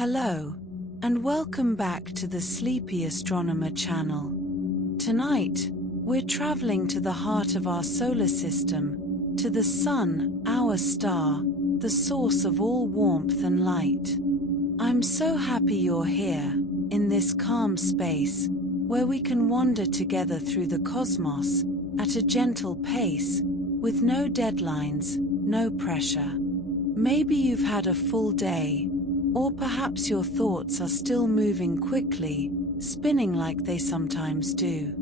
Hello, and welcome back to the Sleepy Astronomer channel. Tonight, we're traveling to the heart of our solar system, to the Sun, our star, the source of all warmth and light. I'm so happy you're here, in this calm space, where we can wander together through the cosmos, at a gentle pace, with no deadlines, no pressure. Maybe you've had a full day, or perhaps your thoughts are still moving quickly, spinning like they sometimes do.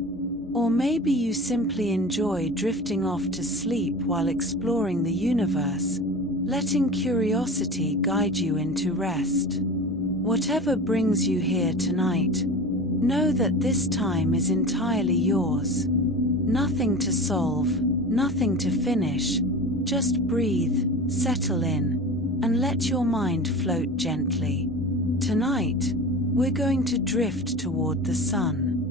Or maybe you simply enjoy drifting off to sleep while exploring the universe, letting curiosity guide you into rest. Whatever brings you here tonight, know that this time is entirely yours. Nothing to solve, nothing to finish, just breathe, settle in, and let your mind float gently. Tonight, we're going to drift toward the Sun.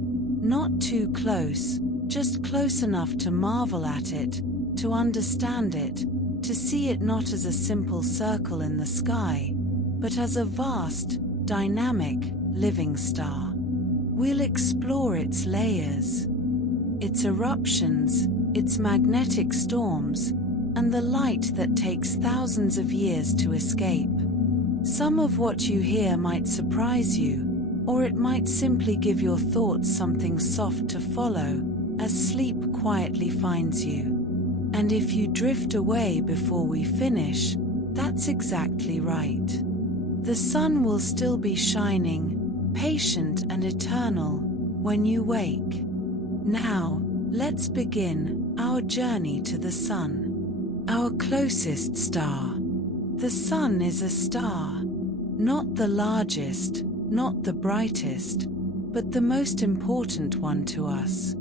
Not too close, just close enough to marvel at it, to understand it, to see it not as a simple circle in the sky, but as a vast, dynamic, living star. We'll explore its layers, its eruptions, its magnetic storms, and the light that takes thousands of years to escape. Some of what you hear might surprise you, or it might simply give your thoughts something soft to follow, as sleep quietly finds you. And if you drift away before we finish, that's exactly right. The sun will still be shining, patient and eternal, when you wake. Now, let's begin our journey to the sun. Our closest star. The Sun is a star. Not the largest, not the brightest, but the most important one to us.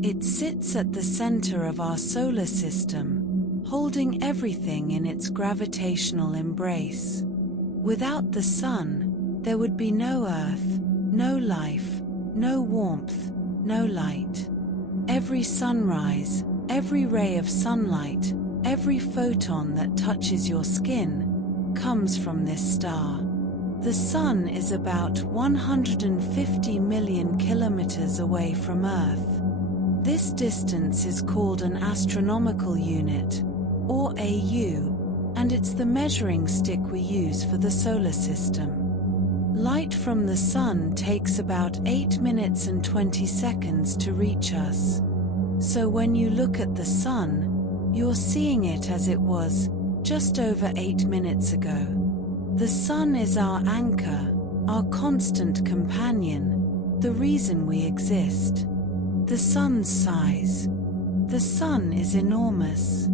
It sits at the center of our solar system, holding everything in its gravitational embrace. Without the Sun, there would be no Earth, no life, no warmth, no light. Every sunrise, every ray of sunlight, every photon that touches your skin comes from this star. The Sun is about 150 million kilometers away from Earth. This distance is called an astronomical unit, or AU, and it's the measuring stick we use for the solar system. Light from the Sun takes about 8 minutes and 20 seconds to reach us. So when you look at the Sun, you're seeing it as it was, just over 8 minutes ago. The Sun is our anchor, our constant companion, the reason we exist. The Sun's size. The Sun is enormous.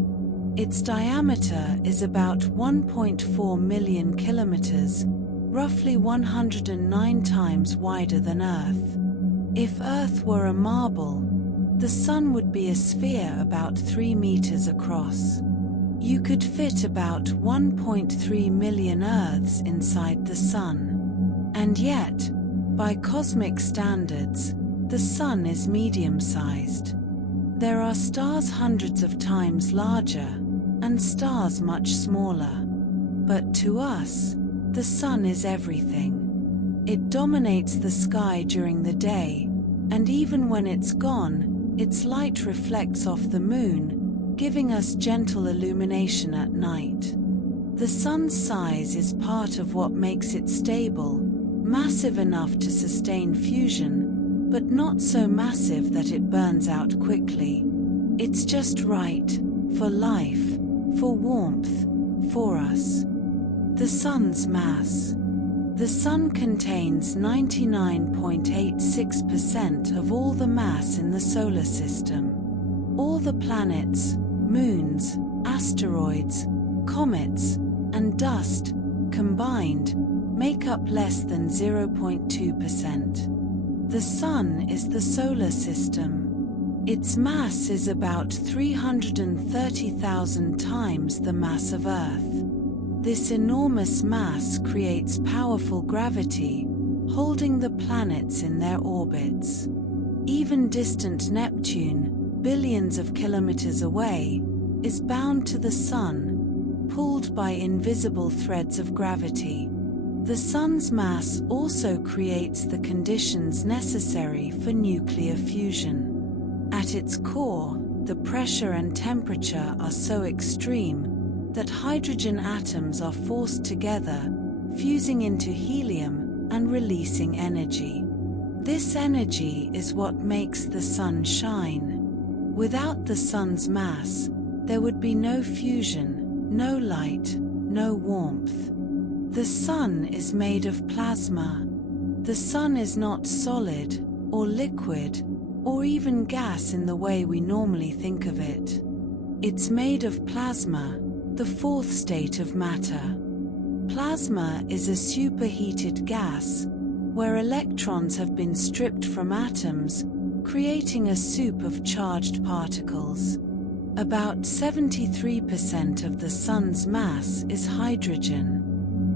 Its diameter is about 1.4 million kilometers, roughly 109 times wider than Earth. If Earth were a marble, the Sun would be a sphere about 3 meters across. You could fit about 1.3 million Earths inside the Sun. And yet, by cosmic standards, the Sun is medium-sized. There are stars hundreds of times larger, and stars much smaller. But to us, the Sun is everything. It dominates the sky during the day, and even when it's gone, its light reflects off the moon, giving us gentle illumination at night. The Sun's size is part of what makes it stable, massive enough to sustain fusion, but not so massive that it burns out quickly. It's just right, for life, for warmth, for us. The Sun's mass. The Sun contains 99.86% of all the mass in the solar system. All the planets, moons, asteroids, comets, and dust, combined, make up less than 0.2%. The Sun is the solar system. Its mass is about 330,000 times the mass of Earth. This enormous mass creates powerful gravity, holding the planets in their orbits. Even distant Neptune, billions of kilometers away, is bound to the Sun, pulled by invisible threads of gravity. The Sun's mass also creates the conditions necessary for nuclear fusion. At its core, the pressure and temperature are so extreme that hydrogen atoms are forced together, fusing into helium and releasing energy. This energy is what makes the Sun shine. Without the Sun's mass, there would be no fusion, no light, no warmth. The Sun is made of plasma. The Sun is not solid, or liquid, or even gas in the way we normally think of it. It's made of plasma, the fourth state of matter. Plasma is a superheated gas, where electrons have been stripped from atoms, creating a soup of charged particles. About 73% of the Sun's mass is hydrogen.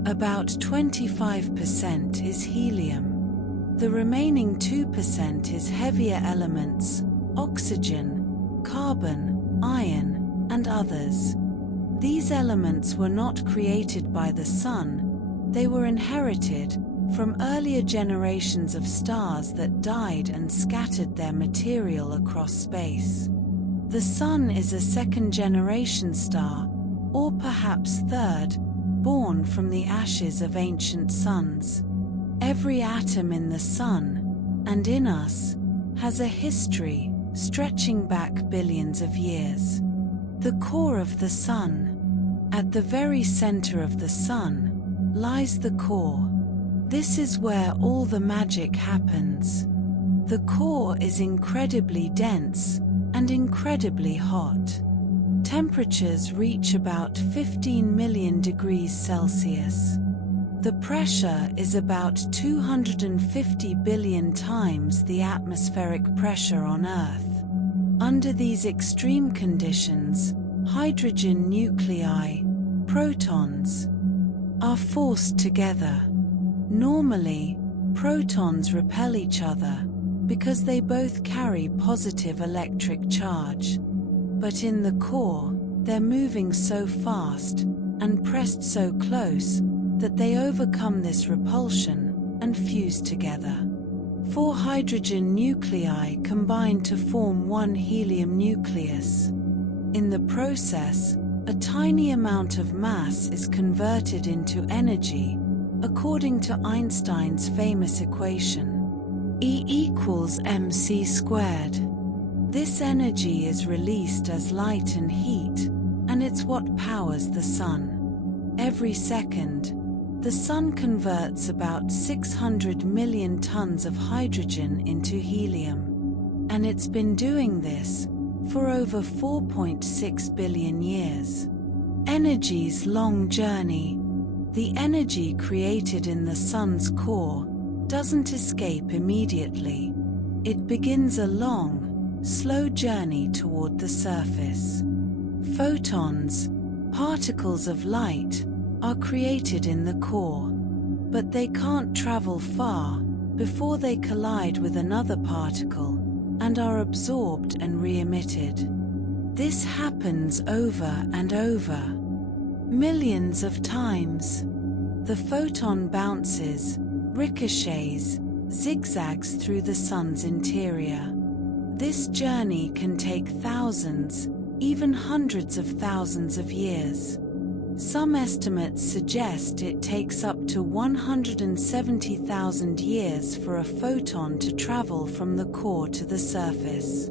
About 25% is helium. The remaining 2% is heavier elements, oxygen, carbon, iron, and others. These elements were not created by the Sun, they were inherited from earlier generations of stars that died and scattered their material across space. The Sun is a second-generation star, or perhaps third, born from the ashes of ancient suns. Every atom in the Sun, and in us, has a history stretching back billions of years. The core of the Sun. At the very center of the Sun lies the core. This is where all the magic happens. The core is incredibly dense and incredibly hot. Temperatures reach about 15 million degrees Celsius. The pressure is about 250 billion times the atmospheric pressure on Earth. Under these extreme conditions, hydrogen nuclei, protons, are forced together. Normally, protons repel each other because they both carry positive electric charge. But in the core, they're moving so fast and pressed so close that they overcome this repulsion and fuse together. 4 hydrogen nuclei combine to form one helium nucleus. In the process, a tiny amount of mass is converted into energy, according to Einstein's famous equation, E equals mc squared. This energy is released as light and heat, and it's what powers the Sun. Every second, the Sun converts about 600 million tons of hydrogen into helium. And it's been doing this for over 4.6 billion years. Energy's long journey. The energy created in the Sun's core doesn't escape immediately. It begins a long, slow journey toward the surface. Photons, particles of light, are created in the core, but they can't travel far before they collide with another particle and are absorbed and re-emitted. This happens over and over, millions of times. The photon bounces, ricochets, zigzags through the Sun's interior. This journey can take thousands, even hundreds of thousands of years. Some estimates suggest it takes up to 170,000 years for a photon to travel from the core to the surface.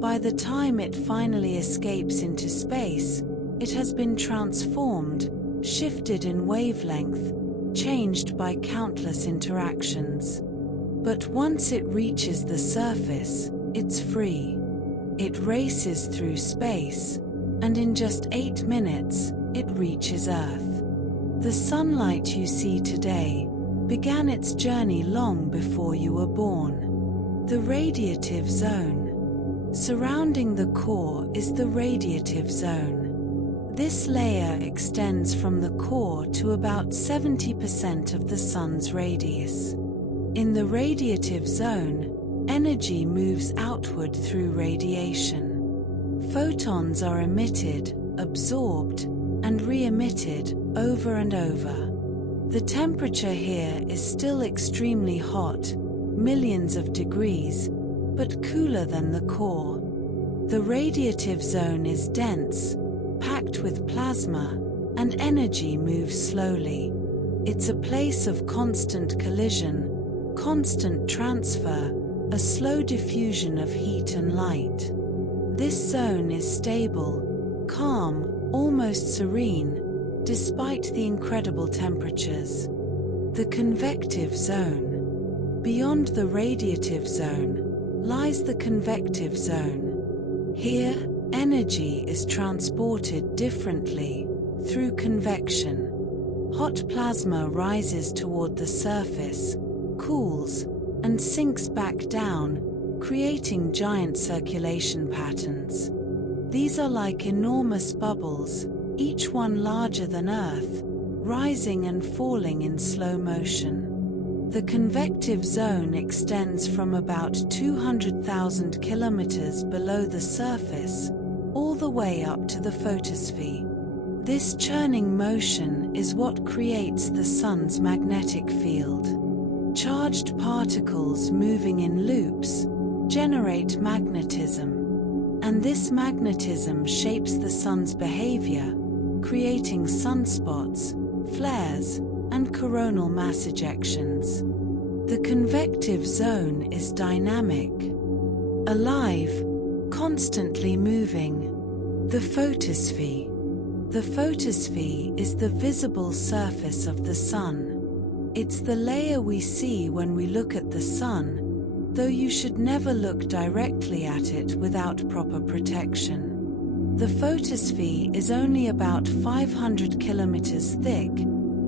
By the time it finally escapes into space, it has been transformed, shifted in wavelength, changed by countless interactions. But once it reaches the surface, it's free. It races through space, and in just 8 minutes, it reaches Earth. The sunlight you see today began its journey long before you were born. The radiative zone. Surrounding the core is the radiative zone. This layer extends from the core to about 70% of the Sun's radius. In the radiative zone, energy moves outward through radiation. Photons are emitted, absorbed, and re-emitted over and over. The temperature here is still extremely hot, millions of degrees, but cooler than the core. The radiative zone is dense, packed with plasma, and energy moves slowly. It's a place of constant collision, constant transfer, a slow diffusion of heat and light. This zone is stable, calm, almost serene, despite the incredible temperatures. The convective zone. Beyond the radiative zone lies the convective zone. Here, energy is transported differently, through convection. Hot plasma rises toward the surface, cools, and sinks back down, creating giant circulation patterns. These are like enormous bubbles, each one larger than Earth, rising and falling in slow motion. The convective zone extends from about 200,000 kilometers below the surface, all the way up to the photosphere. This churning motion is what creates the Sun's magnetic field. Charged particles moving in loops generate magnetism, and this magnetism shapes the Sun's behavior, creating sunspots, flares, and coronal mass ejections. The convective zone is dynamic, alive, constantly moving. The photosphere. The photosphere is the visible surface of the Sun. It's the layer we see when we look at the Sun, though you should never look directly at it without proper protection. The photosphere is only about 500 kilometers thick,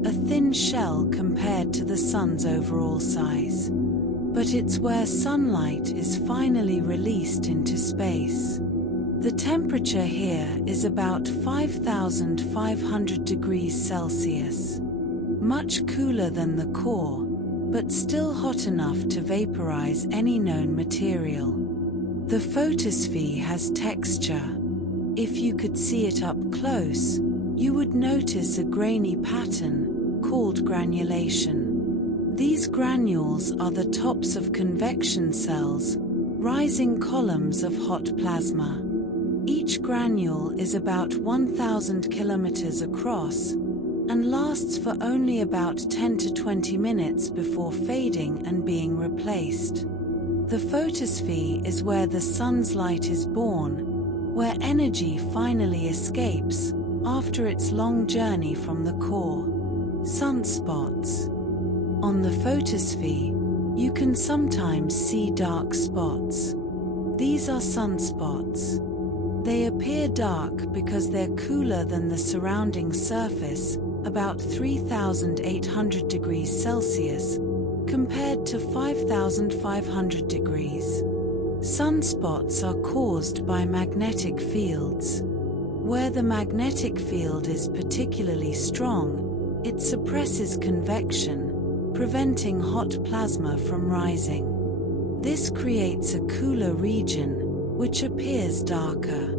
a thin shell compared to the Sun's overall size. But it's where sunlight is finally released into space. The temperature here is about 5,500 degrees Celsius. Much cooler than the core, but still hot enough to vaporize any known material. The photosphere has texture. If you could see it up close, you would notice a grainy pattern called granulation. These granules are the tops of convection cells, rising columns of hot plasma. Each granule is about 1,000 kilometers across and lasts for only about 10 to 20 minutes before fading and being replaced. The photosphere is where the Sun's light is born, where energy finally escapes after its long journey from the core. Sunspots. On the photosphere, you can sometimes see dark spots. These are sunspots. They appear dark because they're cooler than the surrounding surface, about 3,800 degrees Celsius, compared to 5,500 degrees. Sunspots are caused by magnetic fields. Where the magnetic field is particularly strong, it suppresses convection, preventing hot plasma from rising. This creates a cooler region, which appears darker.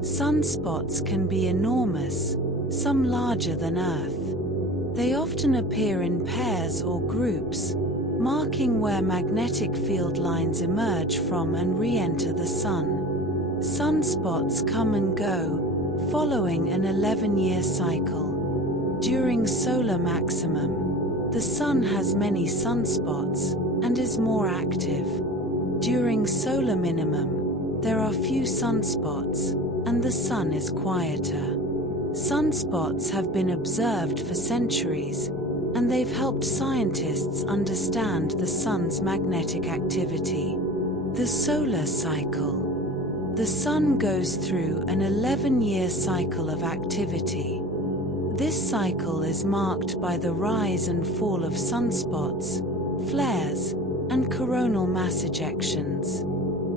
Sunspots can be enormous, some larger than Earth. They often appear in pairs or groups, marking where magnetic field lines emerge from and re-enter the Sun. Sunspots come and go, following an 11-year cycle. During solar maximum, the Sun has many sunspots and is more active. During solar minimum, there are few sunspots, and the Sun is quieter. Sunspots have been observed for centuries, and they've helped scientists understand the Sun's magnetic activity. The solar cycle. The Sun goes through an 11-year cycle of activity. This cycle is marked by the rise and fall of sunspots, flares, and coronal mass ejections.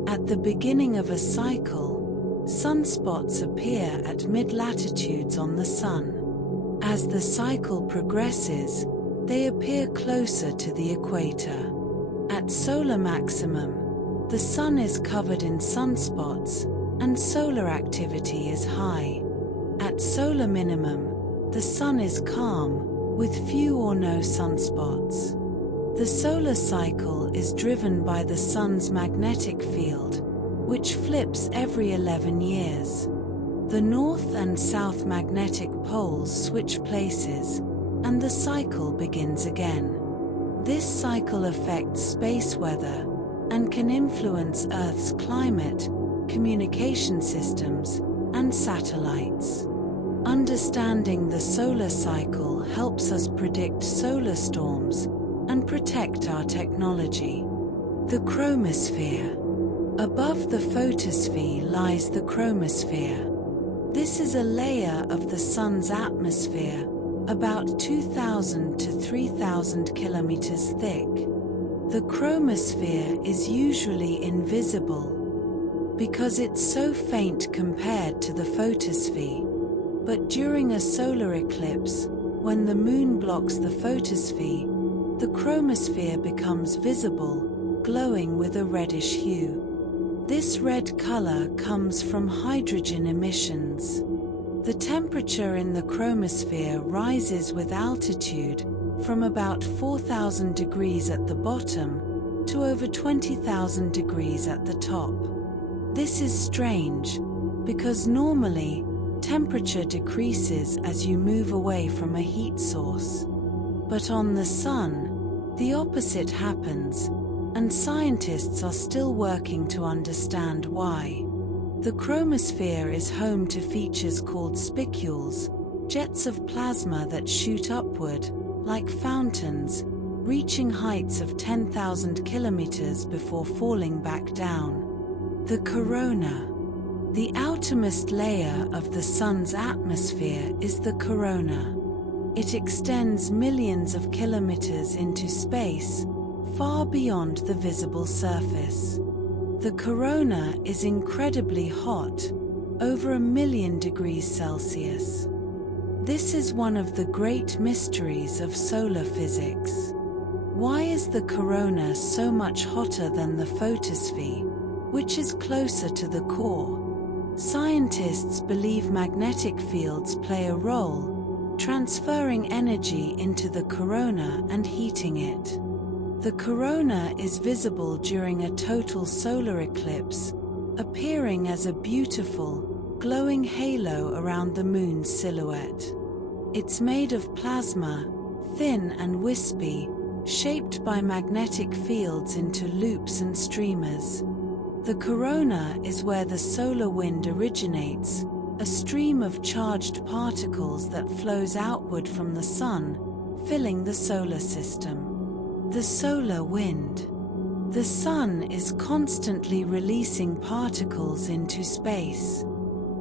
At the beginning of a cycle, sunspots appear at mid-latitudes on the Sun. As the cycle progresses, they appear closer to the equator. At solar maximum, the Sun is covered in sunspots, and solar activity is high. At solar minimum, the Sun is calm, with few or no sunspots. The solar cycle is driven by the Sun's magnetic field, which flips every 11 years. The north and south magnetic poles switch places, and the cycle begins again. This cycle affects space weather and can influence Earth's climate, communication systems, and satellites. Understanding the solar cycle helps us predict solar storms and protect our technology. The chromosphere. Above the photosphere lies the chromosphere. This is a layer of the Sun's atmosphere, about 2,000 to 3,000 kilometers thick. The chromosphere is usually invisible because it's so faint compared to the photosphere. But during a solar eclipse, when the moon blocks the photosphere, the chromosphere becomes visible, glowing with a reddish hue. This red color comes from hydrogen emissions. The temperature in the chromosphere rises with altitude from about 4,000 degrees at the bottom to over 20,000 degrees at the top. This is strange, because normally, temperature decreases as you move away from a heat source. But on the Sun, the opposite happens, and scientists are still working to understand why. The chromosphere is home to features called spicules, jets of plasma that shoot upward, like fountains, reaching heights of 10,000 kilometers before falling back down. The corona. The outermost layer of the Sun's atmosphere is the corona. It extends millions of kilometers into space, far beyond the visible surface. The corona is incredibly hot, over 1,000,000 degrees Celsius. This is one of the great mysteries of solar physics. Why is the corona so much hotter than the photosphere, which is closer to the core? Scientists believe magnetic fields play a role, transferring energy into the corona and heating it. The corona is visible during a total solar eclipse, appearing as a beautiful, glowing halo around the moon's silhouette. It's made of plasma, thin and wispy, shaped by magnetic fields into loops and streamers. The corona is where the solar wind originates, a stream of charged particles that flows outward from the Sun, filling the solar system. The solar wind. The Sun is constantly releasing particles into space.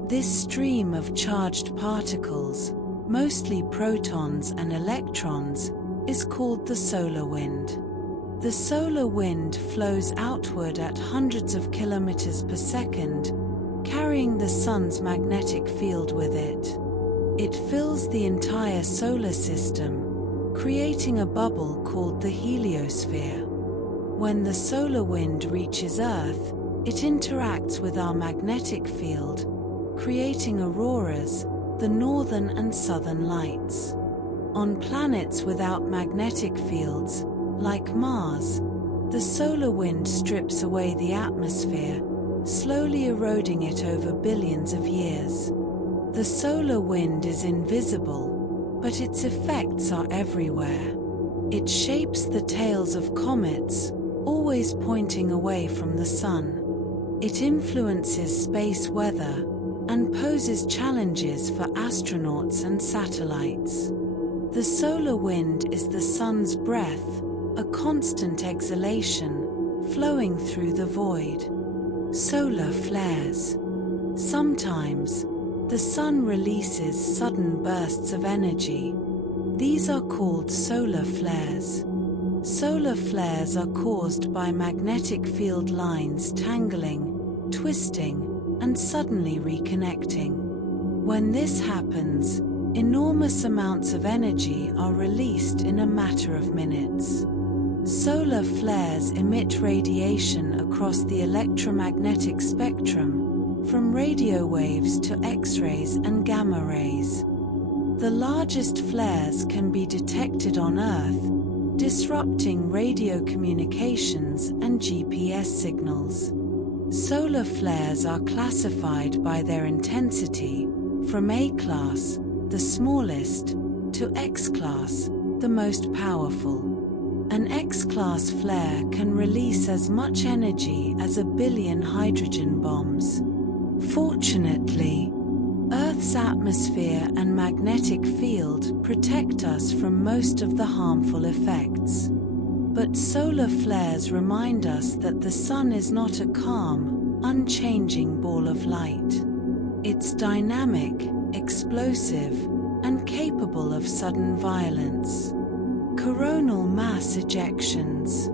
This stream of charged particles, mostly protons and electrons, is called the solar wind. The solar wind flows outward at hundreds of kilometers per second, carrying the Sun's magnetic field with it. It fills the entire solar system, creating a bubble called the heliosphere. When the solar wind reaches Earth, it interacts with our magnetic field, creating auroras, the northern and southern lights. On planets without magnetic fields, like Mars, the solar wind strips away the atmosphere, slowly eroding it over billions of years. The solar wind is invisible, but its effects are everywhere. It shapes the tails of comets, always pointing away from the Sun. It influences space weather and poses challenges for astronauts and satellites. The solar wind is the Sun's breath, a constant exhalation, flowing through the void. Solar flares. Sometimes, the Sun releases sudden bursts of energy. These are called solar flares. Solar flares are caused by magnetic field lines tangling, twisting, and suddenly reconnecting. When this happens, enormous amounts of energy are released in a matter of minutes. Solar flares emit radiation across the electromagnetic spectrum, from radio waves to X-rays and gamma rays. The largest flares can be detected on Earth, disrupting radio communications and GPS signals. Solar flares are classified by their intensity, from A-class, the smallest, to X-class, the most powerful. An X-class flare can release as much energy as 1 billion hydrogen bombs. Fortunately, Earth's atmosphere and magnetic field protect us from most of the harmful effects. But solar flares remind us that the sun is not a calm, unchanging ball of light. It's dynamic, explosive, and capable of sudden violence. Coronal mass ejections.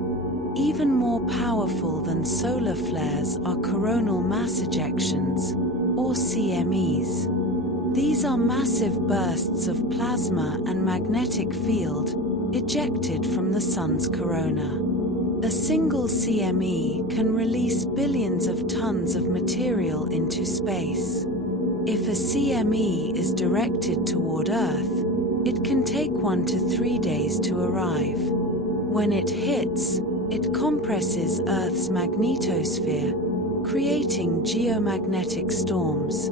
Even more powerful than solar flares are coronal mass ejections, or CMEs. These are massive bursts of plasma and magnetic field ejected from the sun's corona. A single CME can release billions of tons of material into space. If a CME is directed toward Earth, it can take 1 to 3 days to arrive. When it hits, it compresses Earth's magnetosphere, creating geomagnetic storms.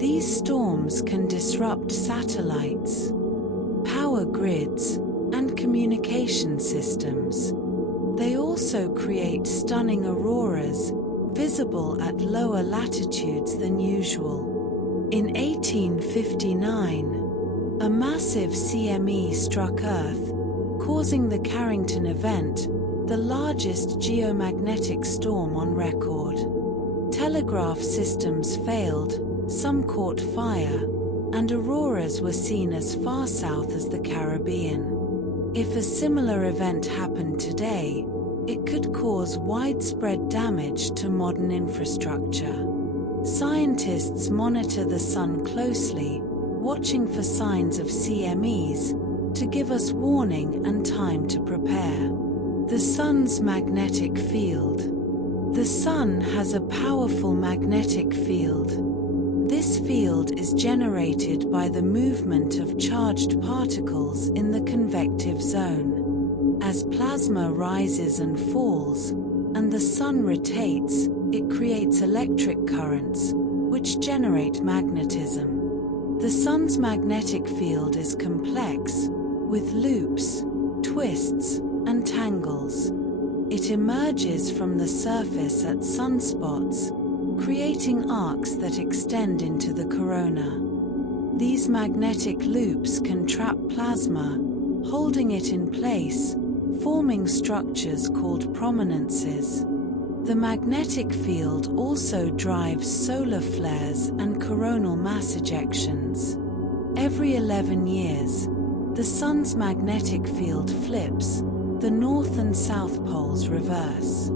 These storms can disrupt satellites, power grids, and communication systems. They also create stunning auroras, visible at lower latitudes than usual. In 1859, a massive CME struck Earth, causing the Carrington event, the largest geomagnetic storm on record. Telegraph systems failed, some caught fire, and auroras were seen as far south as the Caribbean. If a similar event happened today, it could cause widespread damage to modern infrastructure. Scientists monitor the sun closely, watching for signs of CMEs, to give us warning and time to prepare. The sun's magnetic field. The sun has a powerful magnetic field. This field is generated by the movement of charged particles in the convective zone. As plasma rises and falls, and the sun rotates, it creates electric currents, which generate magnetism. The sun's magnetic field is complex, with loops, twists, and tangles. It emerges from the surface at sunspots, creating arcs that extend into the corona. These magnetic loops can trap plasma, holding it in place, forming structures called prominences. The magnetic field also drives solar flares and coronal mass ejections. Every 11 years, the sun's magnetic field flips, the north and south poles reverse.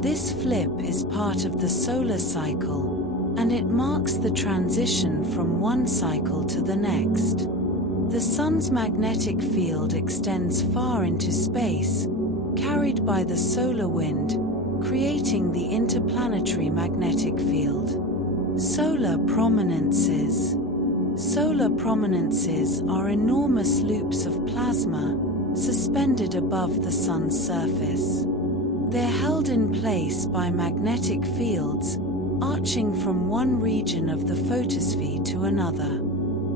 This flip is part of the solar cycle, and it marks the transition from one cycle to the next. The sun's magnetic field extends far into space, carried by the solar wind, creating the interplanetary magnetic field. Solar prominences. Solar prominences are enormous loops of plasma suspended above the sun's surface. They're held in place by magnetic fields, arching from one region of the photosphere to another.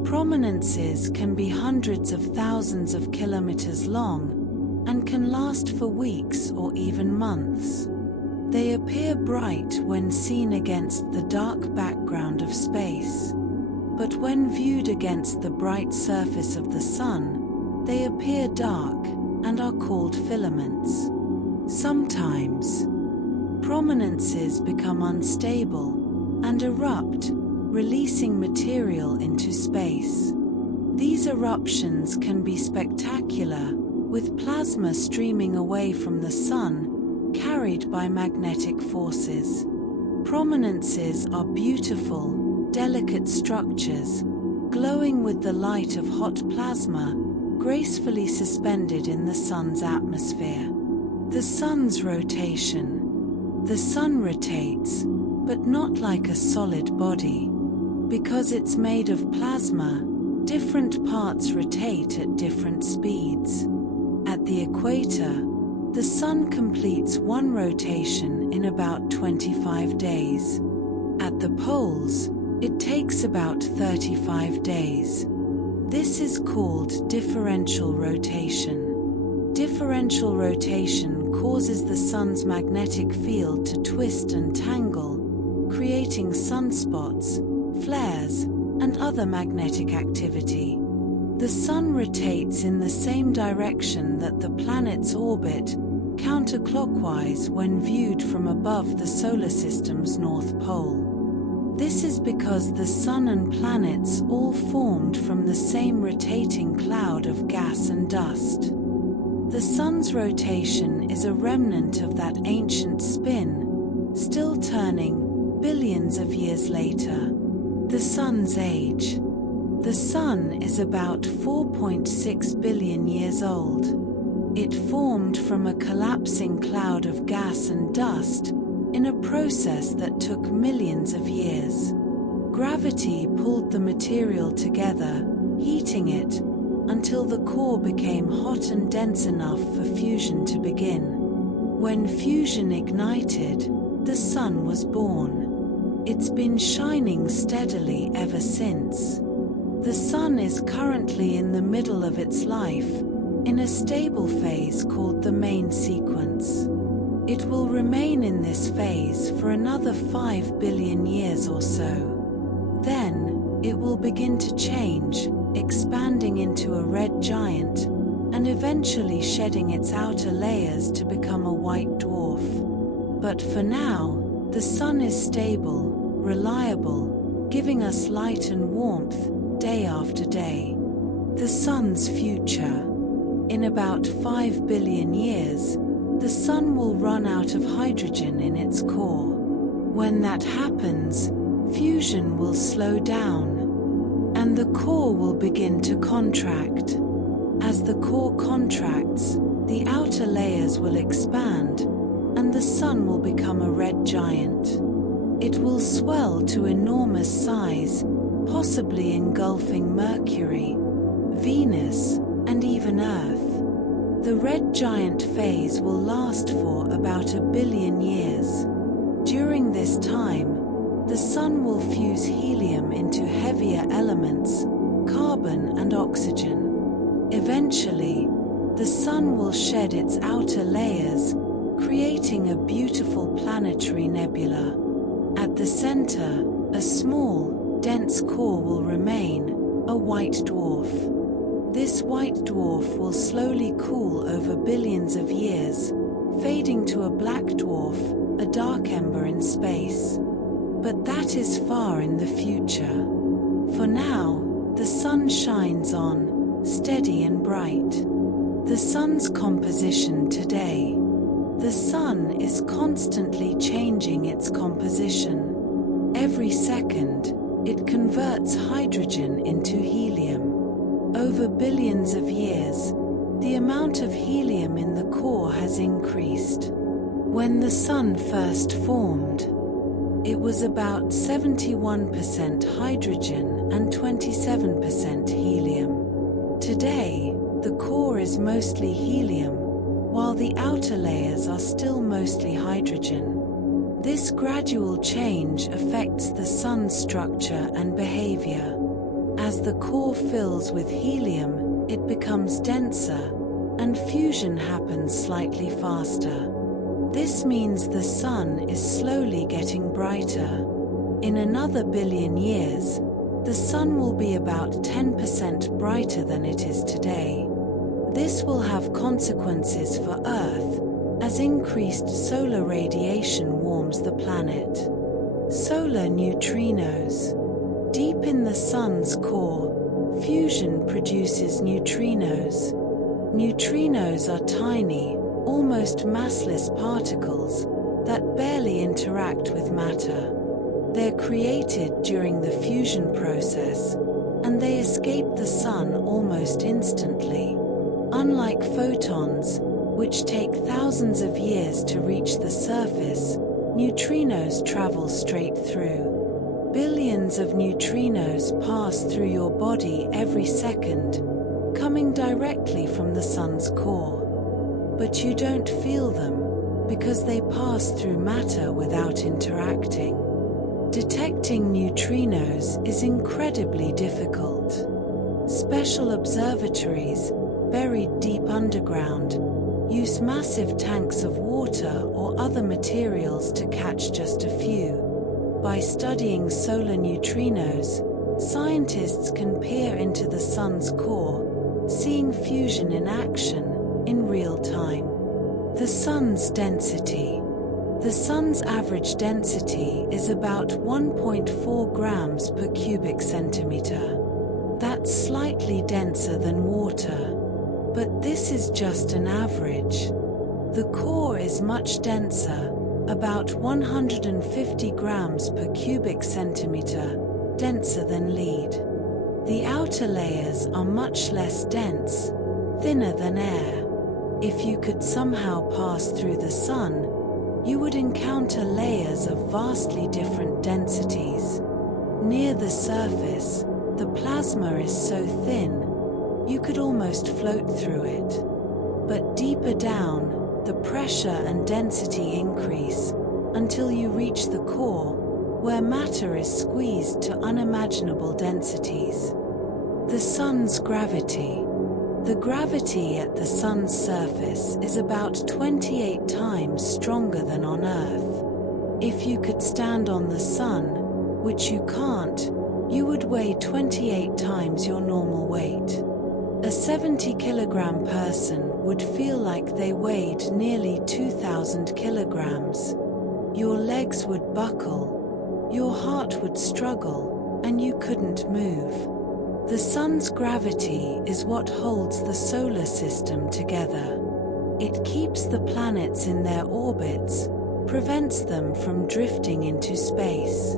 Prominences can be hundreds of thousands of kilometers long and can last for weeks or even months. They appear bright when seen against the dark background of space. But when viewed against the bright surface of the sun, they appear dark and are called filaments. Sometimes, prominences become unstable and erupt, releasing material into space. These eruptions can be spectacular, with plasma streaming away from the sun, carried by magnetic forces. Prominences are beautiful, delicate structures, glowing with the light of hot plasma, gracefully suspended in the sun's atmosphere. The sun's rotation. The sun rotates, but not like a solid body. Because it's made of plasma, different parts rotate at different speeds. At the equator, the Sun completes one rotation in about 25 days. At the poles, it takes about 35 days. This is called differential rotation. Differential rotation causes the Sun's magnetic field to twist and tangle, creating sunspots, flares, and other magnetic activity. The Sun rotates in the same direction that the planets orbit, counterclockwise when viewed from above the solar system's north pole. This is because the Sun and planets all formed from the same rotating cloud of gas and dust. The Sun's rotation is a remnant of that ancient spin, still turning billions of years later. The Sun's age. The Sun is about 4.6 billion years old. It formed from a collapsing cloud of gas and dust in a process that took millions of years. Gravity pulled the material together, heating it, until the core became hot and dense enough for fusion to begin. When fusion ignited, the Sun was born. It's been shining steadily ever since. The Sun is currently in the middle of its life, in a stable phase called the main sequence. It will remain in this phase for another 5 billion years or so. Then, it will begin to change, expanding into a red giant, and eventually shedding its outer layers to become a white dwarf. But for now, the Sun is stable, reliable, giving us light and warmth, day after day. The Sun's future. In about 5 billion years, the Sun will run out of hydrogen in its core. When that happens, fusion will slow down, and the core will begin to contract. As the core contracts, the outer layers will expand, and the Sun will become a red giant. It will swell to enormous size, possibly engulfing Mercury, Venus, and even Earth. The red giant phase will last for about 1 billion years. During this time, the Sun will fuse helium into heavier elements, carbon and oxygen. Eventually, the Sun will shed its outer layers, creating a beautiful planetary nebula. At the center, a small, dense core will remain, a white dwarf. This white dwarf will slowly cool over billions of years, fading to a black dwarf, a dark ember in space. But that is far in the future. For now, the Sun shines on, steady and bright. The Sun's composition today. The Sun is constantly changing its composition. Every second, it converts hydrogen into helium. Over billions of years, the amount of helium in the core has increased. When the Sun first formed, it was about 71% hydrogen and 27% helium. Today, the core is mostly helium, while the outer layers are still mostly hydrogen. This gradual change affects the Sun's structure and behavior. As the core fills with helium, it becomes denser, and fusion happens slightly faster. This means the Sun is slowly getting brighter. In another billion years, the Sun will be about 10% brighter than it is today. This will have consequences for Earth, as increased solar radiation warms the planet. Solar neutrinos. Deep in the Sun's core, fusion produces neutrinos. Neutrinos are tiny, almost massless particles that barely interact with matter. They're created during the fusion process, and they escape the Sun almost instantly. Unlike photons, which take thousands of years to reach the surface, neutrinos travel straight through. Billions of neutrinos pass through your body every second, coming directly from the sun's core. But you don't feel them, because they pass through matter without interacting. Detecting neutrinos is incredibly difficult. Special observatories, buried deep underground, use massive tanks of water or other materials to catch just a few. By studying solar neutrinos, scientists can peer into the sun's core, seeing fusion in action in real time. The sun's density. The sun's average density is about 1.4 grams per cubic centimeter. That's slightly denser than water. But this is just an average. The core is much denser, about 150 grams per cubic centimeter, denser than lead. The outer layers are much less dense, thinner than air. If you could somehow pass through the sun, you would encounter layers of vastly different densities. Near the surface, the plasma is so thin, you could almost float through it. But deeper down, the pressure and density increase until you reach the core, where matter is squeezed to unimaginable densities. The sun's gravity. The gravity at the sun's surface is about 28 times stronger than on Earth. If you could stand on the sun, which you can't, you would weigh 28 times your normal weight. A 70-kilogram person would feel like they weighed nearly 2,000 kilograms. Your legs would buckle, your heart would struggle, and you couldn't move. The sun's gravity is what holds the solar system together. It keeps the planets in their orbits, prevents them from drifting into space.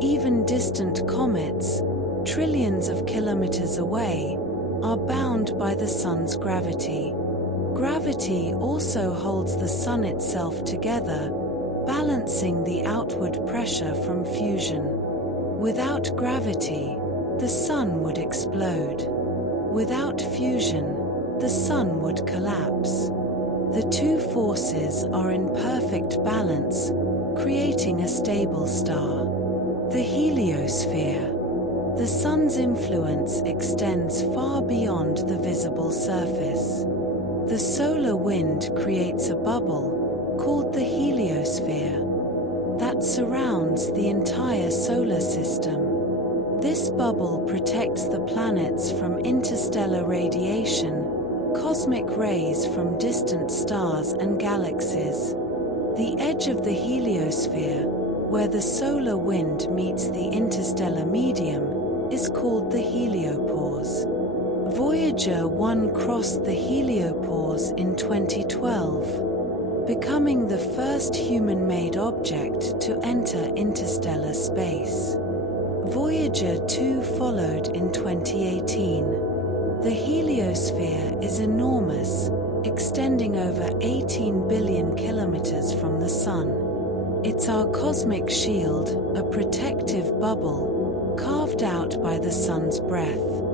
Even distant comets, trillions of kilometers away, are bound by the sun's gravity. Gravity also holds the sun itself together, balancing the outward pressure from fusion. Without gravity, the sun would explode. Without fusion, the sun would collapse. The two forces are in perfect balance, creating a stable star. The heliosphere. The sun's influence extends far beyond the visible surface. The solar wind creates a bubble, called the heliosphere, that surrounds the entire solar system. This bubble protects the planets from interstellar radiation, cosmic rays from distant stars and galaxies. The edge of the heliosphere, where the solar wind meets the interstellar medium, is called the heliopause. Voyager 1 crossed the heliopause in 2012, becoming the first human-made object to enter interstellar space. Voyager 2 followed in 2018. The heliosphere is enormous, extending over 18 billion kilometers from the Sun. It's our cosmic shield, a protective bubble, carved out by the Sun's breath.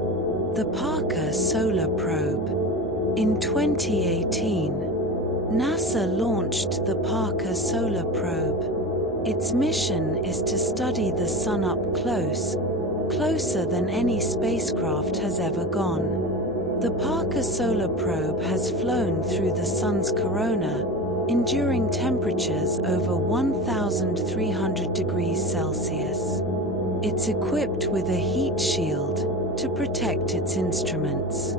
The Parker Solar Probe. In 2018, NASA launched the Parker Solar Probe. Its mission is to study the Sun up close, closer than any spacecraft has ever gone. The Parker Solar Probe has flown through the Sun's corona, enduring temperatures over 1,300 degrees Celsius. It's equipped with a heat shield to protect its instruments.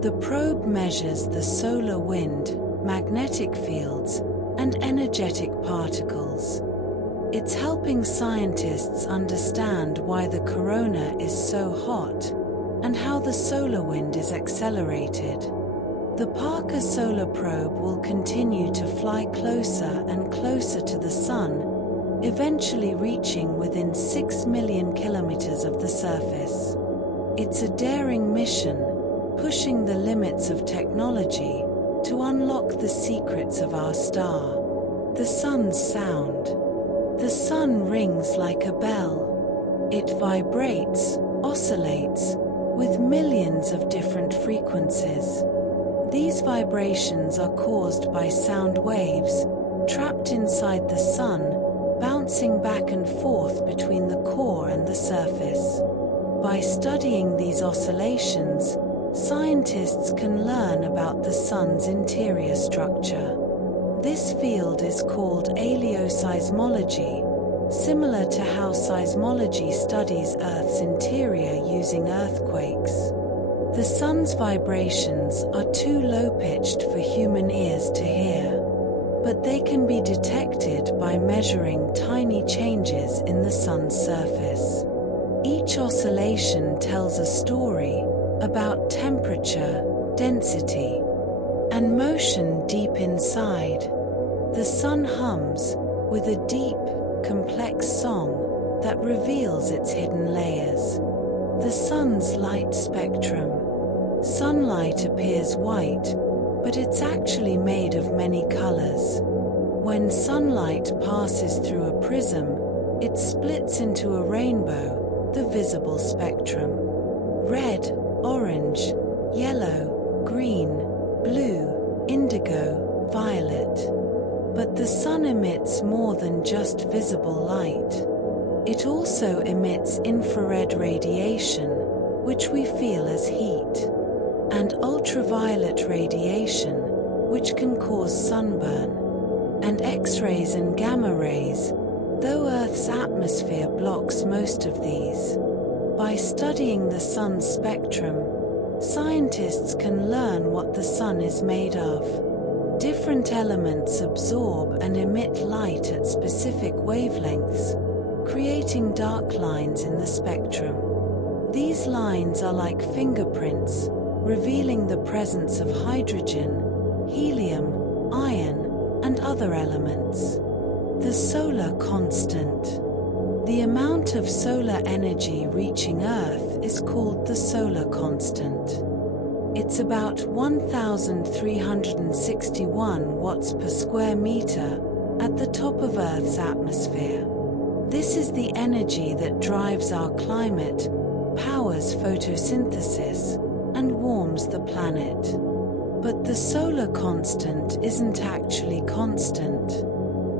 The probe measures the solar wind, magnetic fields, and energetic particles. It's helping scientists understand why the corona is so hot and how the solar wind is accelerated. The Parker Solar Probe will continue to fly closer and closer to the Sun, eventually reaching within 6 million kilometers of the surface. It's a daring mission, pushing the limits of technology to unlock the secrets of our star. The Sun's sound. The Sun rings like a bell. It vibrates, oscillates, with millions of different frequencies. These vibrations are caused by sound waves, trapped inside the Sun, bouncing back and forth between the core and the surface. By studying these oscillations, scientists can learn about the Sun's interior structure. This field is called aleoseismology, similar to how seismology studies Earth's interior using earthquakes. The Sun's vibrations are too low-pitched for human ears to hear, but they can be detected by measuring tiny changes in the Sun's surface. Each oscillation tells a story about temperature, density, and motion deep inside. The Sun hums with a deep, complex song that reveals its hidden layers. The Sun's light spectrum. Sunlight appears white, but it's actually made of many colors. When sunlight passes through a prism, it splits into a rainbow, the visible spectrum. Red, orange, yellow, green, blue, indigo, violet. But the Sun emits more than just visible light. It also emits infrared radiation, which we feel as heat, and ultraviolet radiation, which can cause sunburn, and X-rays and gamma rays, though Earth's atmosphere blocks most of these. By studying the Sun's spectrum, scientists can learn what the Sun is made of. Different elements absorb and emit light at specific wavelengths, creating dark lines in the spectrum. These lines are like fingerprints, revealing the presence of hydrogen, helium, iron, and other elements. The solar constant. The amount of solar energy reaching Earth is called the solar constant. It's about 1,361 watts per square meter at the top of Earth's atmosphere. This is the energy that drives our climate, powers photosynthesis, and warms the planet. But the solar constant isn't actually constant.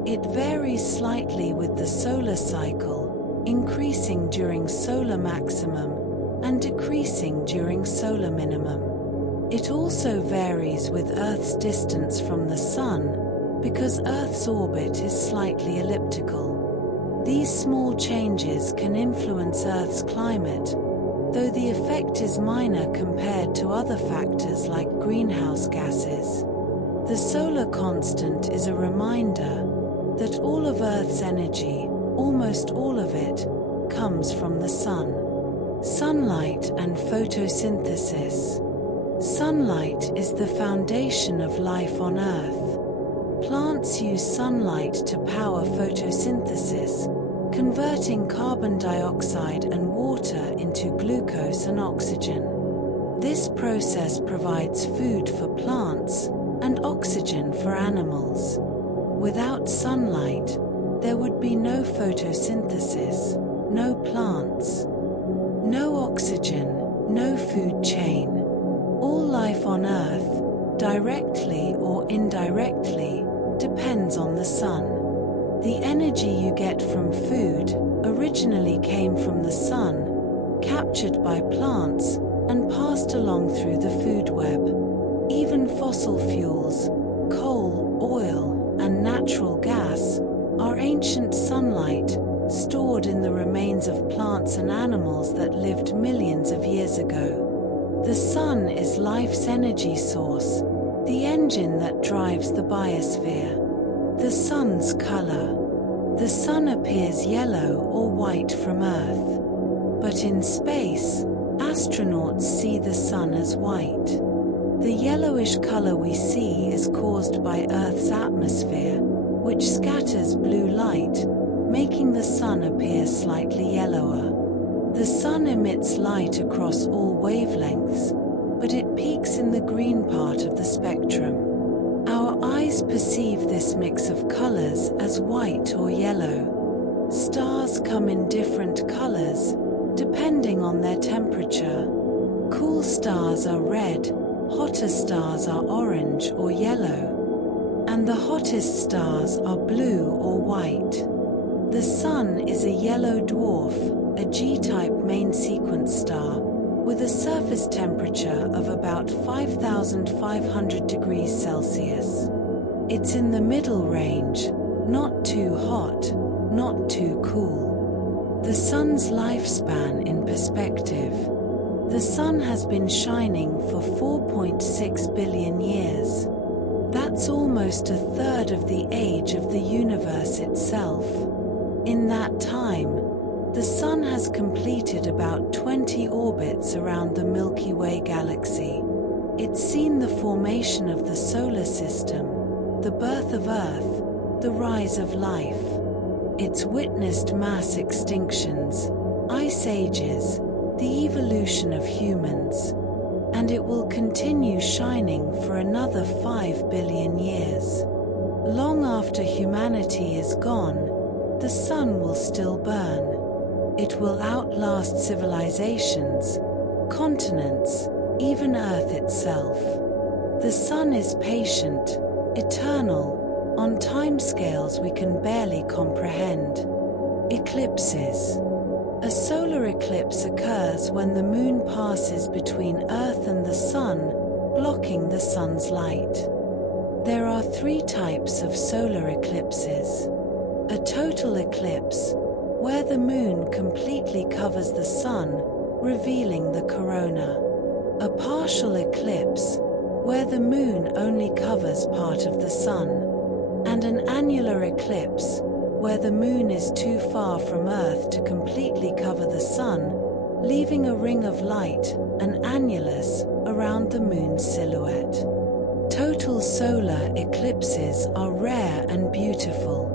It varies slightly with the solar cycle, increasing during solar maximum and decreasing during solar minimum. It also varies with Earth's distance from the Sun, because Earth's orbit is slightly elliptical. These small changes can influence Earth's climate, though the effect is minor compared to other factors like greenhouse gases. The solar constant is a reminder that all of Earth's energy, almost all of it, comes from the Sun. Sunlight and photosynthesis. Sunlight is the foundation of life on Earth. Plants use sunlight to power photosynthesis, converting carbon dioxide and water into glucose and oxygen. This process provides food for plants and oxygen for animals. Without sunlight, there would be no photosynthesis, no plants, no oxygen, no food chain. All life on Earth, directly or indirectly, depends on the Sun. The energy you get from food originally came from the Sun, captured by plants and passed along through the food web. Even fossil fuels, coal, oil, and natural gas, are ancient sunlight stored in the remains of plants and animals that lived millions of years ago. The Sun is life's energy source, the engine that drives the biosphere. The Sun's color. The Sun appears yellow or white from Earth. But in space, astronauts see the Sun as white. The yellowish color we see is caused by Earth's atmosphere, which scatters blue light, making the Sun appear slightly yellower. The Sun emits light across all wavelengths, but it peaks in the green part of the spectrum. Our eyes perceive this mix of colors as white or yellow. Stars come in different colors, depending on their temperature. Cool stars are red, hotter stars are orange or yellow, and the hottest stars are blue or white. The Sun is a yellow dwarf, a G-type main sequence star, with a surface temperature of about 5,500 degrees Celsius. It's in the middle range, not too hot, not too cool. The Sun's lifespan in perspective. The Sun has been shining for 4.6 billion years. That's almost a third of the age of the universe itself. In that time, the Sun has completed about 20 orbits around the Milky Way galaxy. It's seen the formation of the solar system, the birth of Earth, the rise of life. It's witnessed mass extinctions, ice ages, the evolution of humans, and it will continue shining for another 5 billion years. Long after humanity is gone, the Sun will still burn. It will outlast civilizations, continents, even Earth itself. The Sun is patient, eternal, on timescales we can barely comprehend. Eclipses. A solar eclipse occurs when the Moon passes between Earth and the Sun, blocking the Sun's light. There are 3 types of solar eclipses. A total eclipse, where the Moon completely covers the Sun, revealing the corona. A partial eclipse, where the Moon only covers part of the Sun. And an annular eclipse, where the Moon is too far from Earth to completely cover the Sun, leaving a ring of light, an annulus, around the Moon's silhouette. Total solar eclipses are rare and beautiful.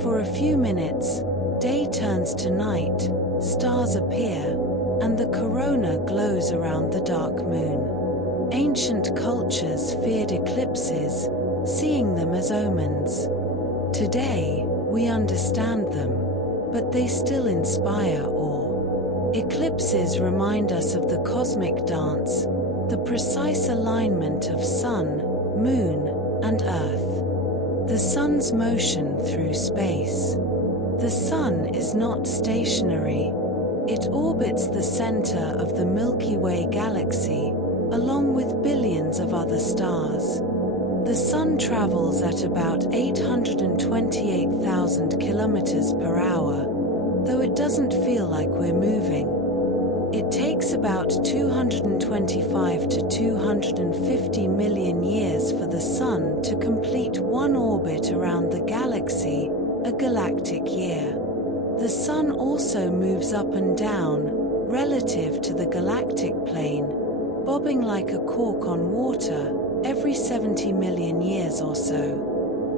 For a few minutes, day turns to night, stars appear, and the corona glows around the dark Moon. Ancient cultures feared eclipses, seeing them as omens. Today, we understand them, but they still inspire awe. Eclipses remind us of the cosmic dance, the precise alignment of Sun, Moon, and Earth. The Sun's motion through space. The Sun is not stationary. It orbits the center of the Milky Way galaxy, along with billions of other stars. The Sun travels at about 828,000 kilometers per hour, though it doesn't feel like we're moving. It takes about 225 to 250 million years for the Sun to complete one orbit around the galaxy, a galactic year. The Sun also moves up and down, relative to the galactic plane, bobbing like a cork on water, every 70 million years or so.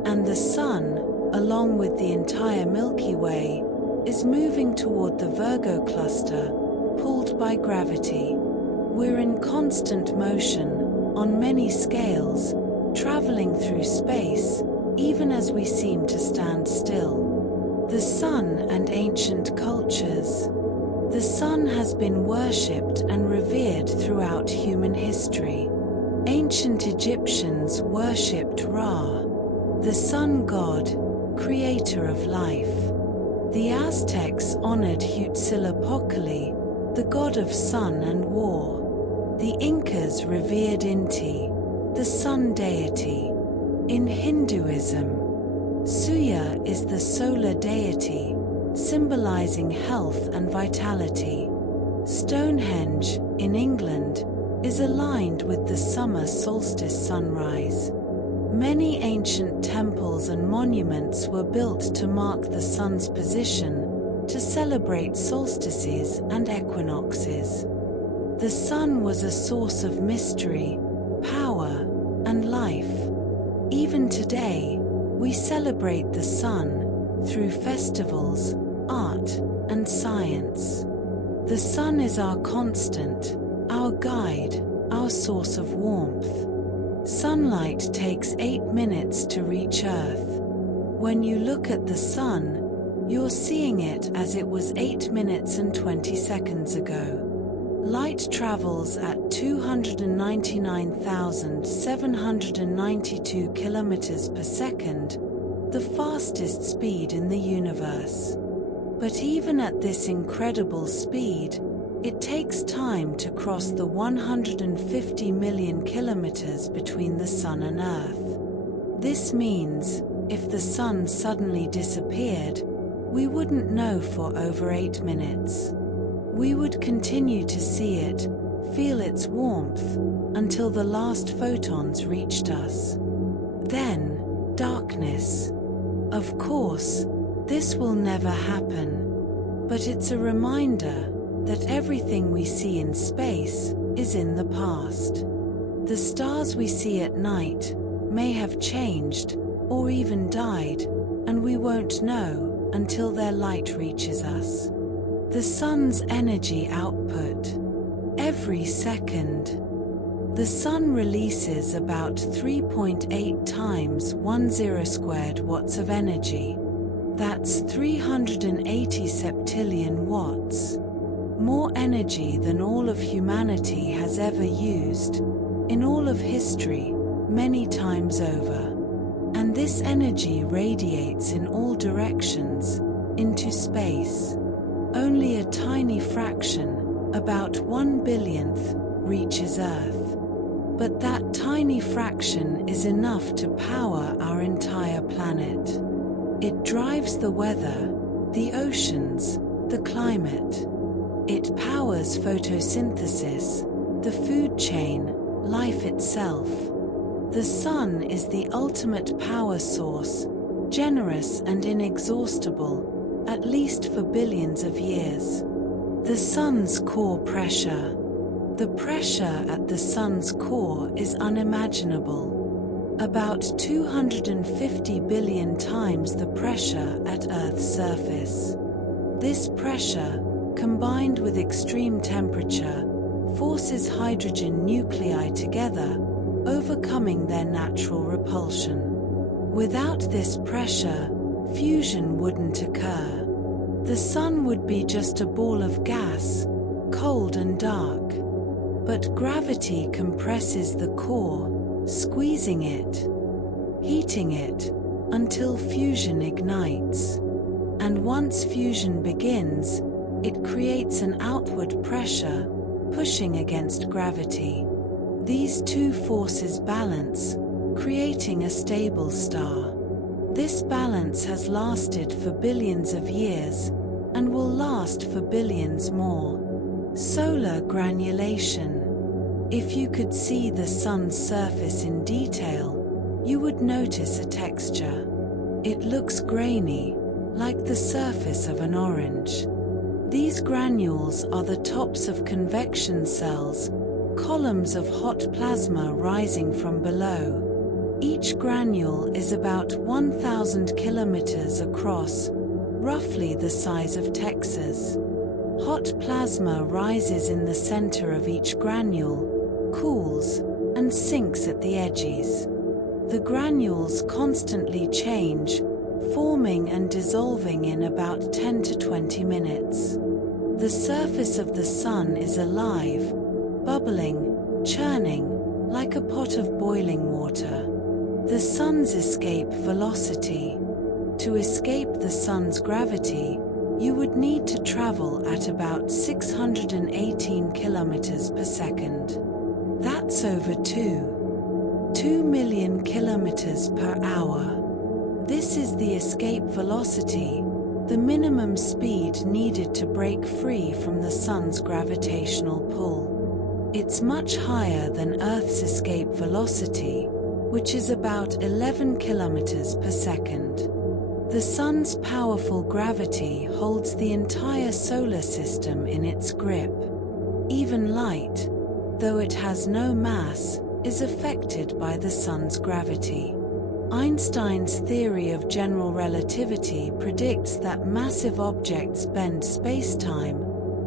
And the Sun, along with the entire Milky Way, is moving toward the Virgo cluster, pulled by gravity. We're in constant motion, on many scales, traveling through space, even as we seem to stand still. The Sun and ancient cultures. The Sun has been worshipped and revered throughout human history. Ancient Egyptians worshipped Ra, the sun god, creator of life. The Aztecs honored Huitzilopochtli, the god of sun and war. The Incas revered Inti, the sun deity. In Hinduism, Surya is the solar deity, symbolizing health and vitality. Stonehenge, in England, is aligned with the summer solstice sunrise. Many ancient temples and monuments were built to mark the sun's position, to celebrate solstices and equinoxes. The sun was a source of mystery, power, and life. Even today, we celebrate the sun through festivals, art, and science. The sun is our constant, our guide, our source of warmth. Sunlight takes 8 minutes to reach Earth. When you look at the sun, You're seeing it as it was 8 minutes and 20 seconds ago. Light travels at 299,792 kilometers per second, the fastest speed in the universe. But even at this incredible speed, it takes time to cross the 150 million kilometers between the Sun and Earth. This means, if the Sun suddenly disappeared, we wouldn't know for over 8 minutes. We would continue to see it, feel its warmth, until the last photons reached us. Then, darkness. Of course, this will never happen. But it's a reminder that everything we see in space is in the past. The stars we see at night may have changed, or even died, and we won't know until their light reaches us. The Sun's energy output. Every second, the Sun releases about 3.8 times 10 squared watts of energy. That's 380 septillion watts. More energy than all of humanity has ever used, in all of history, many times over. And this energy radiates in all directions, into space. Only a tiny fraction, about 1/1000th, reaches Earth. But that tiny fraction is enough to power our entire planet. It drives the weather, the oceans, the climate. It powers photosynthesis, the food chain, life itself. The Sun is the ultimate power source, generous and inexhaustible, at least for billions of years. The Sun's core pressure. The pressure at the Sun's core is unimaginable. About 250 billion times the pressure at Earth's surface. This pressure, combined with extreme temperature, forces hydrogen nuclei together, overcoming their natural repulsion. Without this pressure, fusion wouldn't occur. The Sun would be just a ball of gas, cold and dark. But gravity compresses the core, squeezing it, heating it, until fusion ignites. And once fusion begins, it creates an outward pressure, pushing against gravity. These two forces balance, creating a stable star. This balance has lasted for billions of years, and will last for billions more. Solar granulation. If you could see the Sun's surface in detail, you would notice a texture. It looks grainy, like the surface of an orange. These granules are the tops of convection cells, columns of hot plasma rising from below. Each granule is about 1,000 kilometers across, roughly the size of Texas. Hot plasma rises in the center of each granule, cools, and sinks at the edges. The granules constantly change, forming and dissolving in about 10 to 20 minutes. The surface of the Sun is alive, bubbling, churning, like a pot of boiling water. The Sun's escape velocity. To escape the Sun's gravity, you would need to travel at about 618 kilometers per second. That's over 2 million kilometers per hour. This is the escape velocity, the minimum speed needed to break free from the Sun's gravitational pull. It's much higher than Earth's escape velocity, which is about 11 kilometers per second. The Sun's powerful gravity holds the entire solar system in its grip. Even light, though it has no mass, is affected by the Sun's gravity. Einstein's theory of general relativity predicts that massive objects bend spacetime,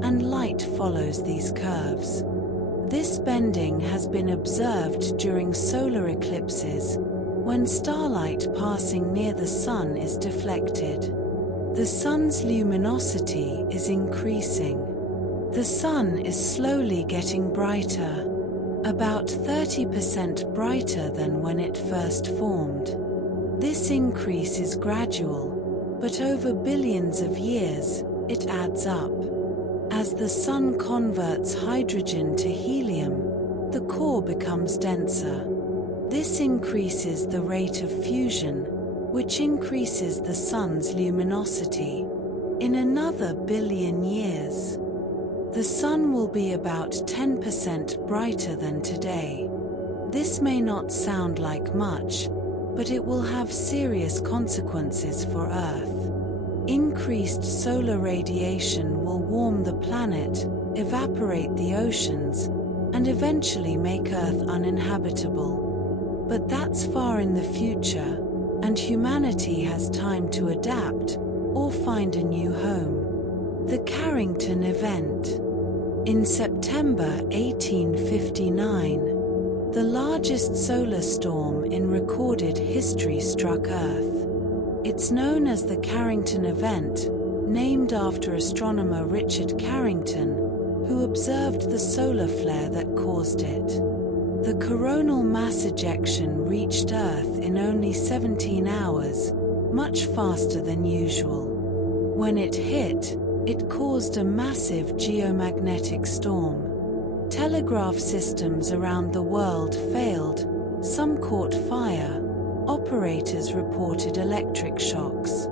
and light follows these curves. This bending has been observed during solar eclipses, when starlight passing near the Sun is deflected. The sun's luminosity is increasing. The sun is slowly getting brighter, about 30% brighter than when it first formed. This increase is gradual, but over billions of years, it adds up. As the sun converts hydrogen to helium, the core becomes denser. This increases the rate of fusion, which increases the sun's luminosity. In another billion years, the sun will be about 10% brighter than today. This may not sound like much, but it will have serious consequences for Earth. Increased solar radiation will warm the planet, evaporate the oceans, and eventually make Earth uninhabitable. But that's far in the future, and humanity has time to adapt or find a new home. The Carrington Event. In September 1859, the largest solar storm in recorded history struck Earth. It's known as the Carrington Event, named after astronomer Richard Carrington, who observed the solar flare that caused it. The coronal mass ejection reached Earth in only 17 hours, much faster than usual. When it hit, it caused a massive geomagnetic storm. Telegraph systems around the world failed, some caught fire, operators reported electric shocks.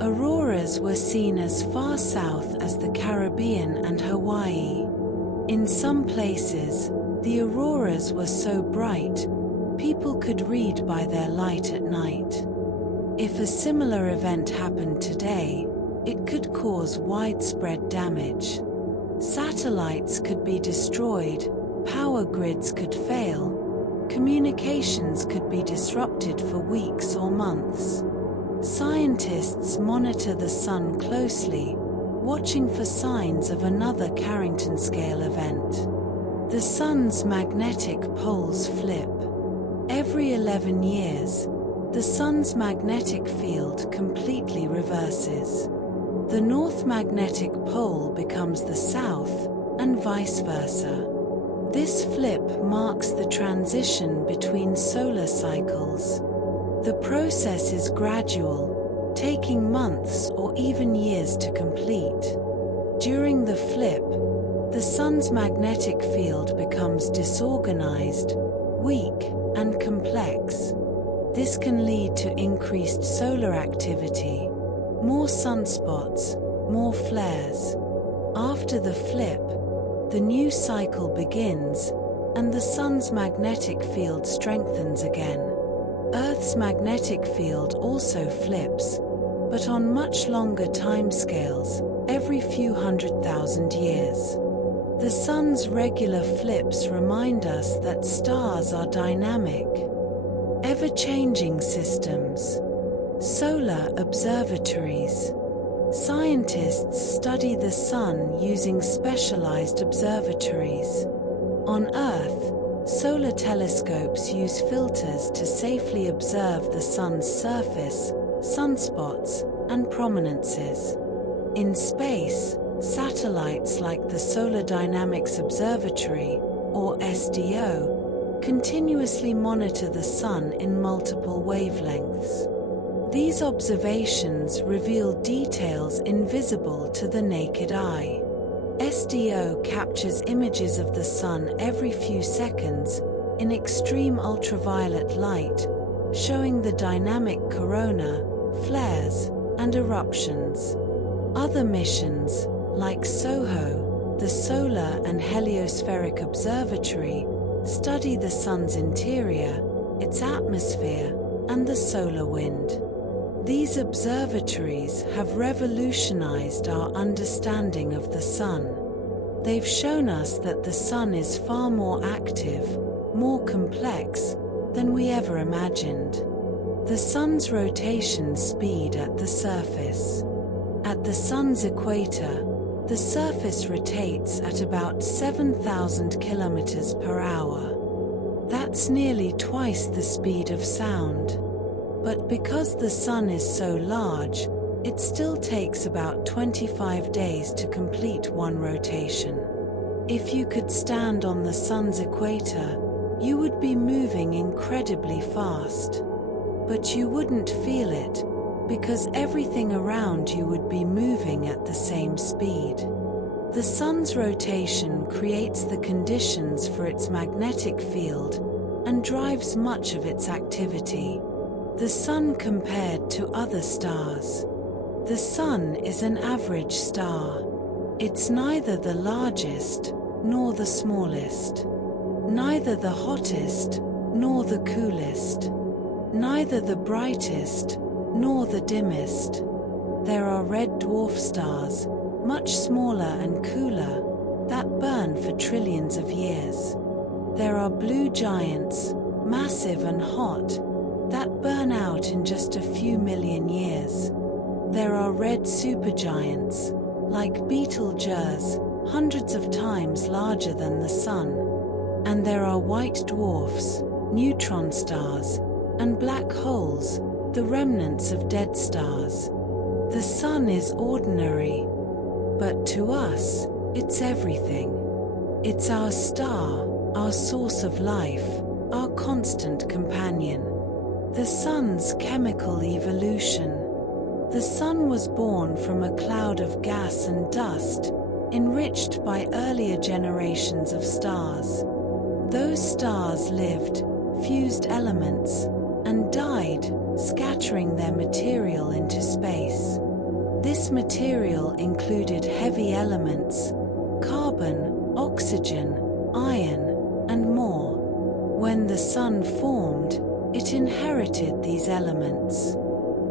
Auroras were seen as far south as the Caribbean and Hawaii. In some places, the auroras were so bright, people could read by their light at night. If a similar event happened today, it could cause widespread damage. Satellites could be destroyed, power grids could fail, communications could be disrupted for weeks or months. Scientists monitor the sun closely, watching for signs of another Carrington scale event. The sun's magnetic poles flip. Every 11 years, the sun's magnetic field completely reverses. The north magnetic pole becomes the south, and vice versa. This flip marks the transition between solar cycles. The process is gradual, taking months or even years to complete. During the flip, the sun's magnetic field becomes disorganized, weak, and complex. This can lead to increased solar activity, more sunspots, more flares. After the flip, the new cycle begins, and the sun's magnetic field strengthens again. Earth's magnetic field also flips, but on much longer timescales, every few 100,000 years. The sun's regular flips remind us that stars are dynamic, ever-changing systems. Solar observatories. Scientists study the sun using specialized observatories. On Earth, solar telescopes use filters to safely observe the sun's surface, sunspots, and prominences. In space, satellites like the Solar Dynamics Observatory, or SDO, continuously monitor the sun in multiple wavelengths. These observations reveal details invisible to the naked eye. SDO captures images of the sun every few seconds in extreme ultraviolet light, showing the dynamic corona, flares, and eruptions. Other missions, like SOHO, the Solar and Heliospheric Observatory, study the sun's interior, its atmosphere, and the solar wind. These observatories have revolutionized our understanding of the sun. They've shown us that the sun is far more active, more complex, than we ever imagined. The sun's rotation speed at the surface. At the sun's equator, the surface rotates at about 7,000 kilometers per hour. That's nearly twice the speed of sound. But because the sun is so large, it still takes about 25 days to complete one rotation. If you could stand on the sun's equator, you would be moving incredibly fast. But you wouldn't feel it, because everything around you would be moving at the same speed. The sun's rotation creates the conditions for its magnetic field and drives much of its activity. The sun compared to other stars. The sun is an average star. It's neither the largest nor the smallest, neither the hottest nor the coolest, neither the brightest nor the dimmest. There are red dwarf stars, much smaller and cooler, that burn for trillions of years. There are blue giants, massive and hot, that burn out in just a few million years. There are red supergiants, like Betelgeuse, hundreds of times larger than the sun. And there are white dwarfs, neutron stars, and black holes, the remnants of dead stars. The sun is ordinary, but to us, it's everything. It's our star, our source of life, our constant companion. The sun's chemical evolution. The sun was born from a cloud of gas and dust, enriched by earlier generations of stars. Those stars lived, fused elements, and died, scattering their material into space. This material included heavy elements, carbon, oxygen, iron, and more. When the sun formed, it inherited these elements.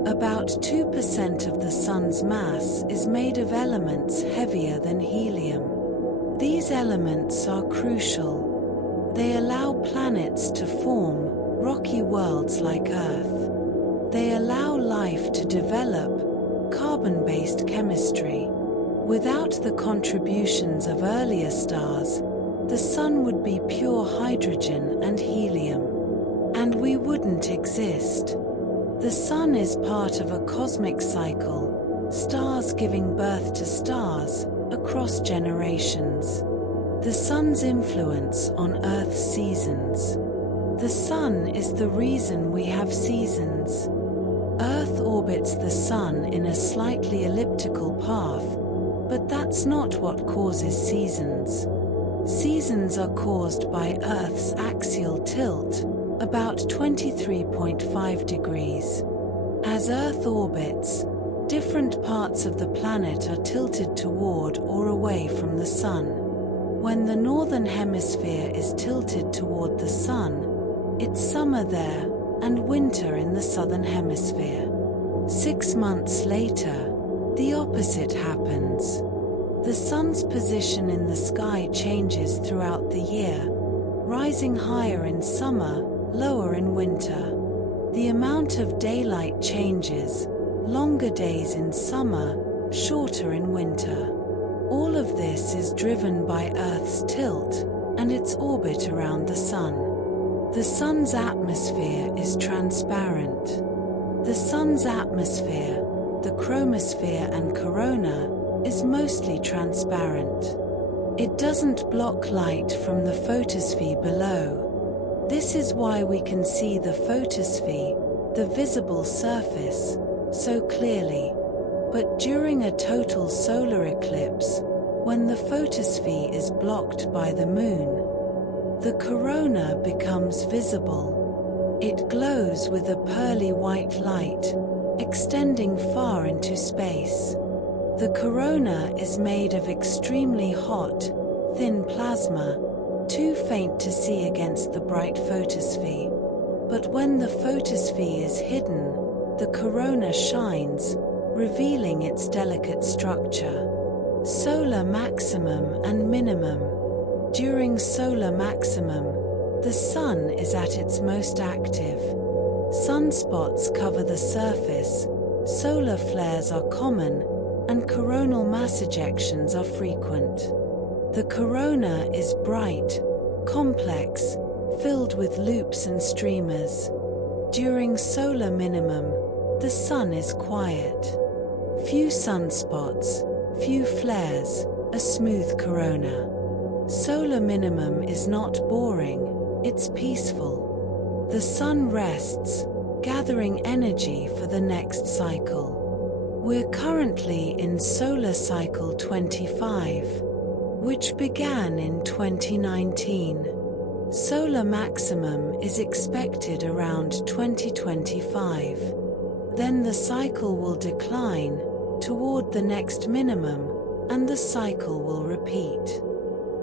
About 2% of the sun's mass is made of elements heavier than helium. These elements are crucial. They allow planets to form, rocky worlds like Earth. They allow life to develop, carbon-based chemistry. Without the contributions of earlier stars, the sun would be pure hydrogen and helium. And we wouldn't exist. The sun is part of a cosmic cycle, stars giving birth to stars, across generations. The sun's influence on Earth's seasons. The sun is the reason we have seasons. Earth orbits the sun in a slightly elliptical path, but that's not what causes seasons. Seasons are caused by Earth's axial tilt, about 23.5 degrees. As Earth orbits, different parts of the planet are tilted toward or away from the sun. When the northern hemisphere is tilted toward the sun, it's summer there and winter in the southern hemisphere. 6 months later, the opposite happens. The sun's position in the sky changes throughout the year, rising higher in summer, lower in winter. The amount of daylight changes, longer days in summer, shorter in winter. All of this is driven by Earth's tilt and its orbit around the sun. The sun's atmosphere is transparent. The sun's atmosphere, the chromosphere and corona, is mostly transparent. It doesn't block light from the photosphere below. This is why we can see the photosphere, the visible surface, so clearly. But during a total solar eclipse, when the photosphere is blocked by the moon, the corona becomes visible. It glows with a pearly white light, extending far into space. The corona is made of extremely hot, thin plasma, too faint to see against the bright photosphere. But when the photosphere is hidden, the corona shines, revealing its delicate structure. Solar maximum and minimum. During solar maximum, the sun is at its most active. Sunspots cover the surface, solar flares are common, and coronal mass ejections are frequent. The corona is bright, complex, filled with loops and streamers. During solar minimum, the sun is quiet. Few sunspots, few flares, a smooth corona. Solar minimum is not boring, it's peaceful. The sun rests, gathering energy for the next cycle. We're currently in solar cycle 25, which began in 2019. Solar maximum is expected around 2025. Then the cycle will decline toward the next minimum, and the cycle will repeat.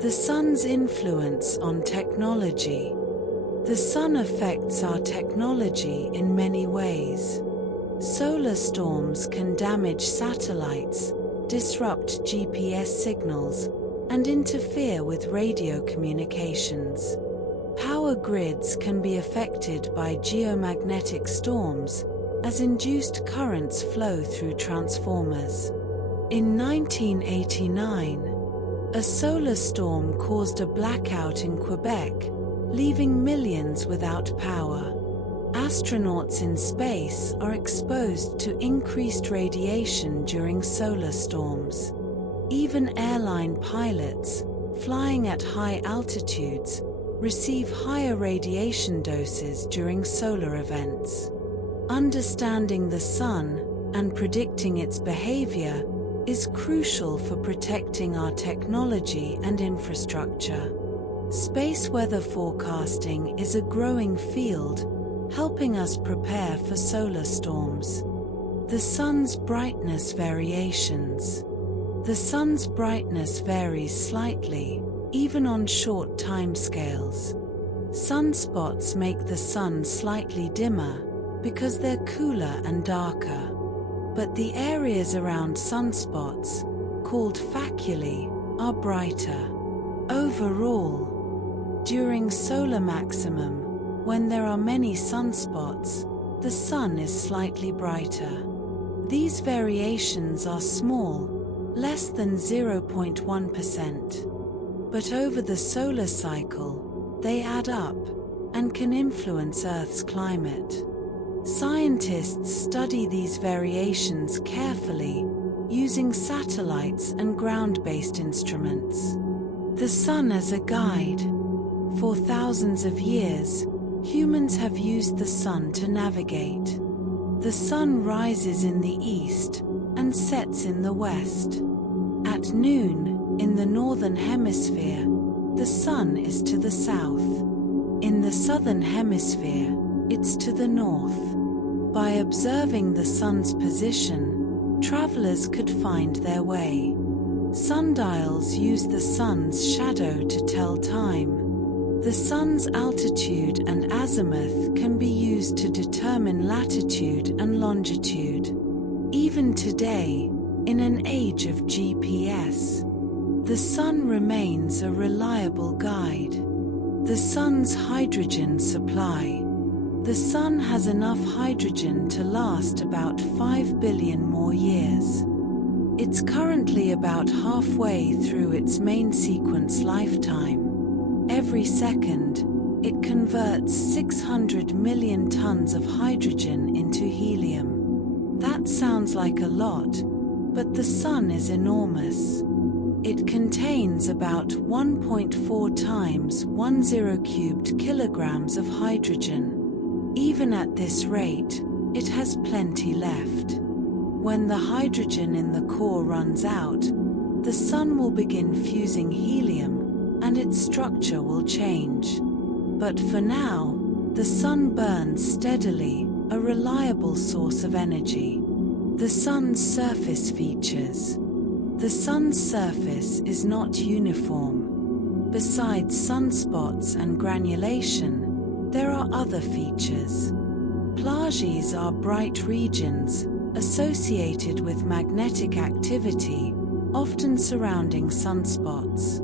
The sun's influence on technology. The sun affects our technology in many ways. Solar storms can damage satellites, disrupt GPS signals, and interfere with radio communications. Power grids can be affected by geomagnetic storms, as induced currents flow through transformers. In 1989, a solar storm caused a blackout in Quebec, leaving millions without power. Astronauts in space are exposed to increased radiation during solar storms. Even airline pilots, flying at high altitudes, receive higher radiation doses during solar events. Understanding the sun and predicting its behavior is crucial for protecting our technology and infrastructure. Space weather forecasting is a growing field, helping us prepare for solar storms. The sun's brightness variations. The sun's brightness varies slightly, even on short timescales. Sunspots make the sun slightly dimmer because they're cooler and darker. But the areas around sunspots, called faculae, are brighter. Overall, during solar maximum, when there are many sunspots, the sun is slightly brighter. These variations are small, less than 0.1%. But over the solar cycle, they add up and can influence Earth's climate. Scientists study these variations carefully, using satellites and ground-based instruments. The sun as a guide. For thousands of years, humans have used the sun to navigate. The sun rises in the east and sets in the west. At noon, in the northern hemisphere, the sun is to the south. In the southern hemisphere, it's to the north. By observing the sun's position, travelers could find their way. Sundials use the sun's shadow to tell time. The sun's altitude and azimuth can be used to determine latitude and longitude. Even today, in an age of GPS, the sun remains a reliable guide. The sun's hydrogen supply. The sun has enough hydrogen to last about 5 billion more years. It's currently about halfway through its main sequence lifetime. Every second, it converts 600 million tons of hydrogen into helium. That sounds like a lot, but the sun is enormous. It contains about 1.4 times 10 cubed kilograms of hydrogen. Even at this rate, it has plenty left. When the hydrogen in the core runs out, the sun will begin fusing helium, and its structure will change. But for now, the sun burns steadily, a reliable source of energy. The sun's surface features. The sun's surface is not uniform. Besides sunspots and granulation, there are other features. Plages are bright regions associated with magnetic activity, often surrounding sunspots.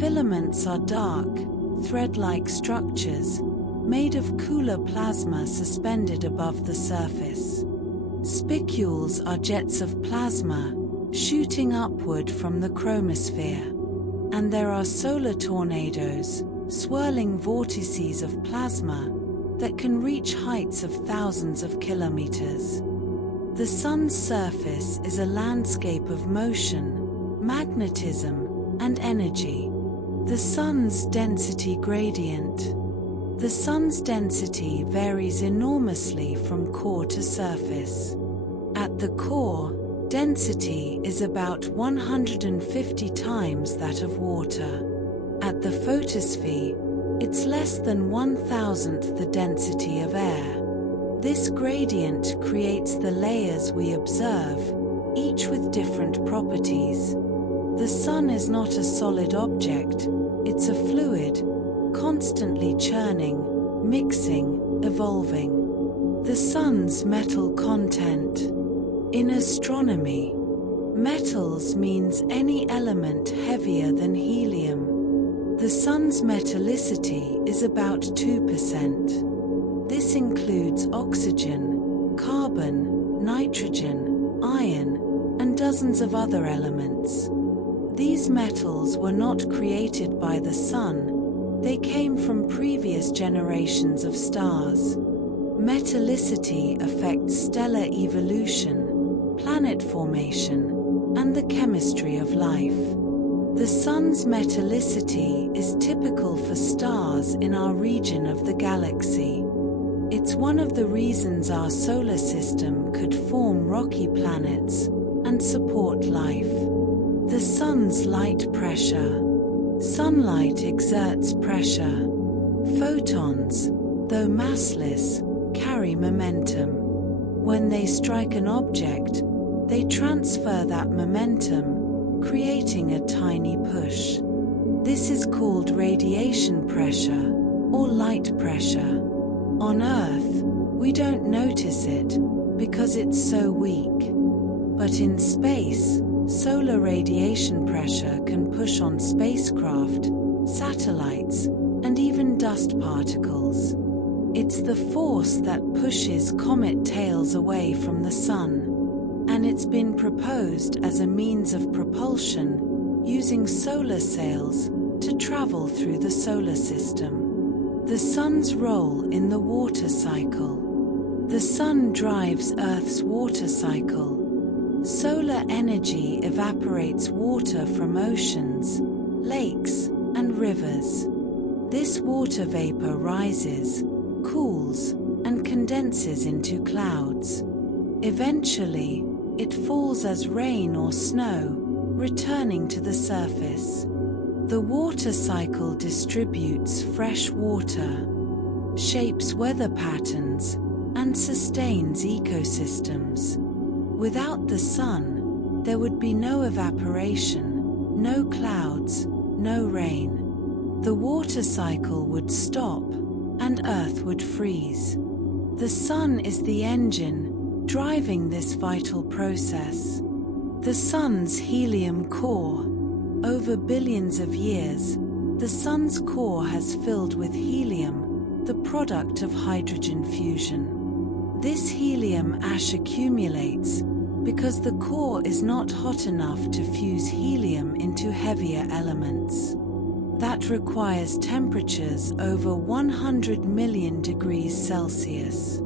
Filaments are dark, thread-like structures made of cooler plasma suspended above the surface. Spicules are jets of plasma shooting upward from the chromosphere. And there are solar tornadoes, swirling vortices of plasma that can reach heights of thousands of kilometers. The Sun's surface is a landscape of motion, magnetism, and energy. The Sun's density gradient. The Sun's density varies enormously from core to surface. At the core, density is about 150 times that of water. At the photosphere, it's less than 1,000th the density of air. This gradient creates the layers we observe, each with different properties. The Sun is not a solid object, it's a fluid, constantly churning, mixing, evolving. The Sun's metal content. In astronomy, metals means any element heavier than helium. The Sun's metallicity is about 2%. This includes oxygen, carbon, nitrogen, iron, and dozens of other elements. These metals were not created by the Sun, they came from previous generations of stars. Metallicity affects stellar evolution, planet formation, and the chemistry of life. The Sun's metallicity is typical for stars in our region of the galaxy. It's one of the reasons our solar system could form rocky planets and support life. The Sun's light pressure. Sunlight exerts pressure. Photons, though massless, carry momentum. When they strike an object, they transfer that momentum, creating a tiny push. This is called radiation pressure, or light pressure. On Earth, we don't notice it, because it's so weak. But in space, solar radiation pressure can push on spacecraft, satellites, and even dust particles. It's the force that pushes comet tails away from the Sun, and it's been proposed as a means of propulsion using solar sails to travel through the solar system. The Sun's role in the water cycle. The Sun drives Earth's water cycle. Solar energy evaporates water from oceans, lakes, and rivers. This water vapor rises, cools, and condenses into clouds. Eventually, it falls as rain or snow, returning to the surface. The water cycle distributes fresh water, shapes weather patterns, and sustains ecosystems. Without the Sun, there would be no evaporation, no clouds, no rain. The water cycle would stop, and Earth would freeze. The Sun is the engine, driving this vital process. The Sun's helium core. Over billions of years, the Sun's core has filled with helium, the product of hydrogen fusion. This helium ash accumulates because the core is not hot enough to fuse helium into heavier elements. That requires temperatures over 100 million degrees Celsius.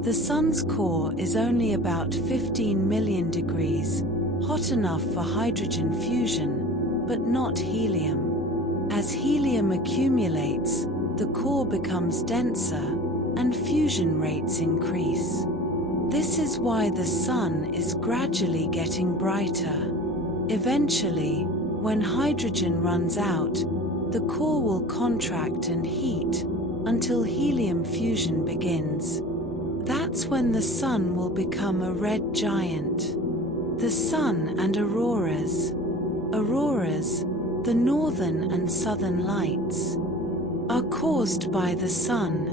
The Sun's core is only about 15 million degrees, hot enough for hydrogen fusion, but not helium. As helium accumulates, the core becomes denser, and fusion rates increase. This is why the Sun is gradually getting brighter. Eventually, when hydrogen runs out, the core will contract and heat until helium fusion begins. That's when the Sun will become a red giant. The Sun and auroras. Auroras, the northern and southern lights, are caused by the Sun.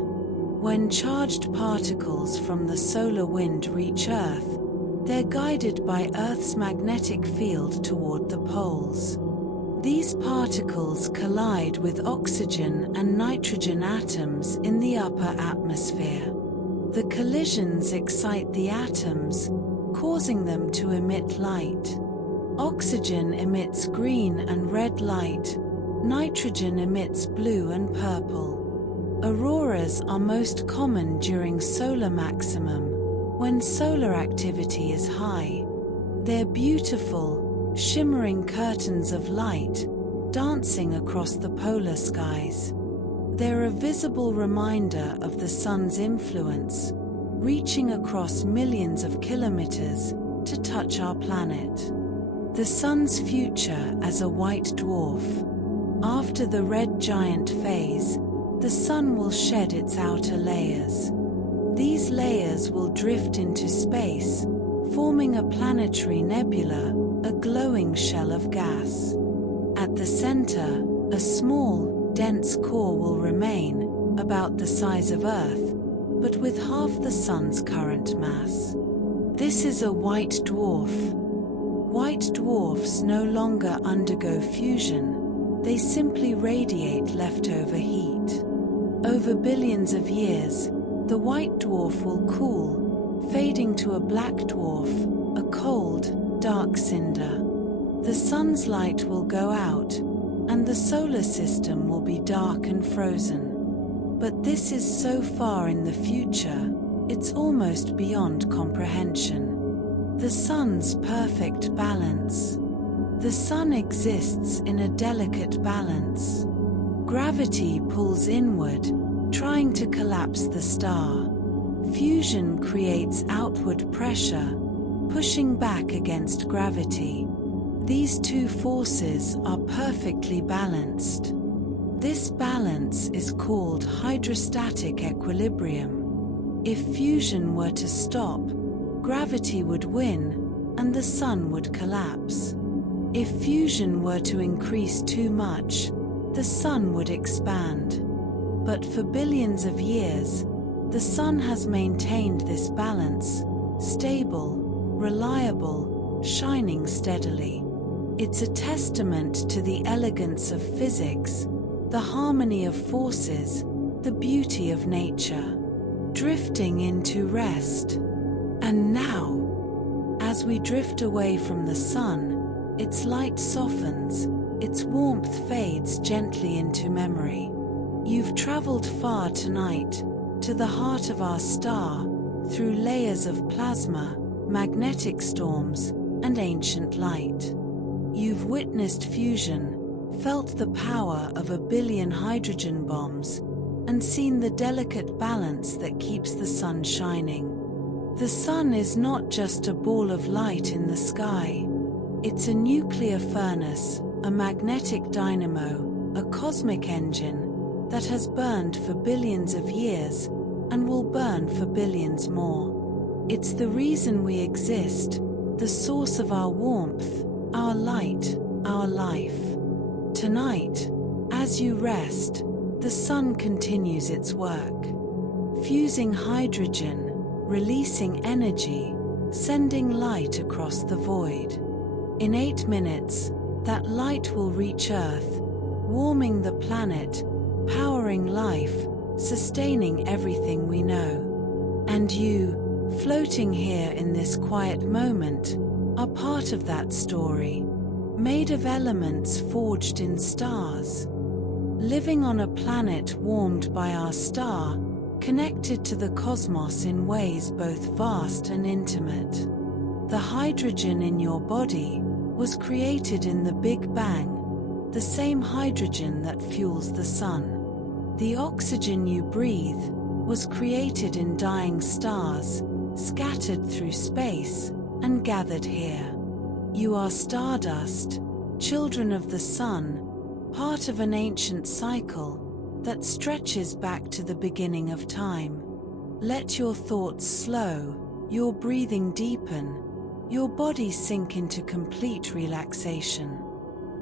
When charged particles from the solar wind reach Earth, they're guided by Earth's magnetic field toward the poles. These particles collide with oxygen and nitrogen atoms in the upper atmosphere. The collisions excite the atoms, causing them to emit light. Oxygen emits green and red light, nitrogen emits blue and purple. Auroras are most common during solar maximum, When solar activity is high, they're beautiful, shimmering curtains of light dancing across the polar skies. They're a visible reminder of the sun's influence, reaching across millions of kilometers to touch our planet. The sun's future as a white dwarf. After the red giant phase, the sun will shed its outer layers. These layers will drift into space, forming a planetary nebula, a glowing shell of gas. At the center, a small, dense core will remain, about the size of Earth, but with half the sun's current mass. This is a white dwarf. White dwarfs no longer undergo fusion, they simply radiate leftover heat. Over billions of years, the white dwarf will cool, fading to a black dwarf, a cold, dark cinder. The sun's light will go out, and the solar system will be dark and frozen. But this is so far in the future, it's almost beyond comprehension. The sun's perfect balance. The sun exists in a delicate balance. Gravity pulls inward, trying to collapse the star. Fusion creates outward pressure, pushing back against gravity. These two forces are perfectly balanced. This balance is called hydrostatic equilibrium. If fusion were to stop, gravity would win, and the sun would collapse. If fusion were to increase too much, the sun would expand. But for billions of years, the sun has maintained this balance, stable, reliable, shining steadily. It's a testament to the elegance of physics, the harmony of forces, the beauty of nature. Drifting into rest. And now, as we drift away from the sun, its light softens, its warmth fades gently into memory. You've traveled far tonight, to the heart of our star, through layers of plasma, magnetic storms, and ancient light. You've witnessed fusion, felt the power of a billion hydrogen bombs, and seen the delicate balance that keeps the sun shining. The sun is not just a ball of light in the sky. It's a nuclear furnace, a magnetic dynamo, a cosmic engine that has burned for billions of years and will burn for billions more. It's the reason we exist, the source of our warmth, our light, our life. Tonight, as you rest, the sun continues its work, fusing hydrogen, releasing energy, sending light across the void. In 8 minutes, that light will reach Earth, warming the planet, powering life, sustaining everything we know. And you, floating here in this quiet moment, are part of that story, made of elements forged in stars. Living on a planet warmed by our star, connected to the cosmos in ways both vast and intimate. The hydrogen in your body was created in the Big Bang, the same hydrogen that fuels the sun. The oxygen you breathe was created in dying stars, scattered through space, and gathered here. You are stardust, children of the sun, part of an ancient cycle that stretches back to the beginning of time. Let your thoughts slow, your breathing deepen, your body sink into complete relaxation.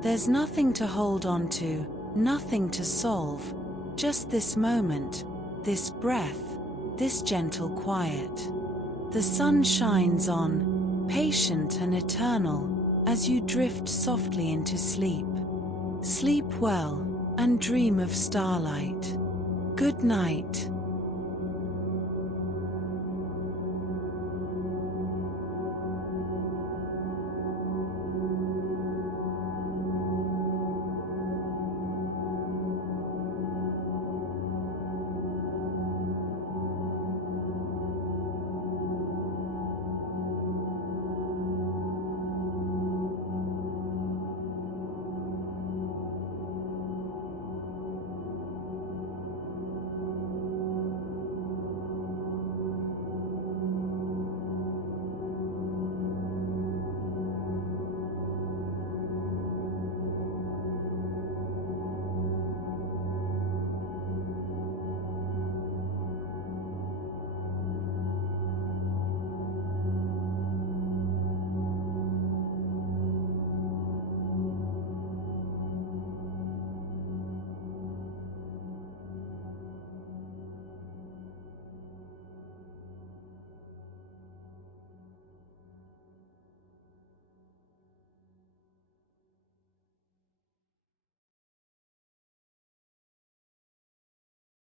There's nothing to hold on to, nothing to solve, just this moment, this breath, this gentle quiet. The sun shines on, patient and eternal, as you drift softly into sleep. Sleep well, and dream of starlight. Good night.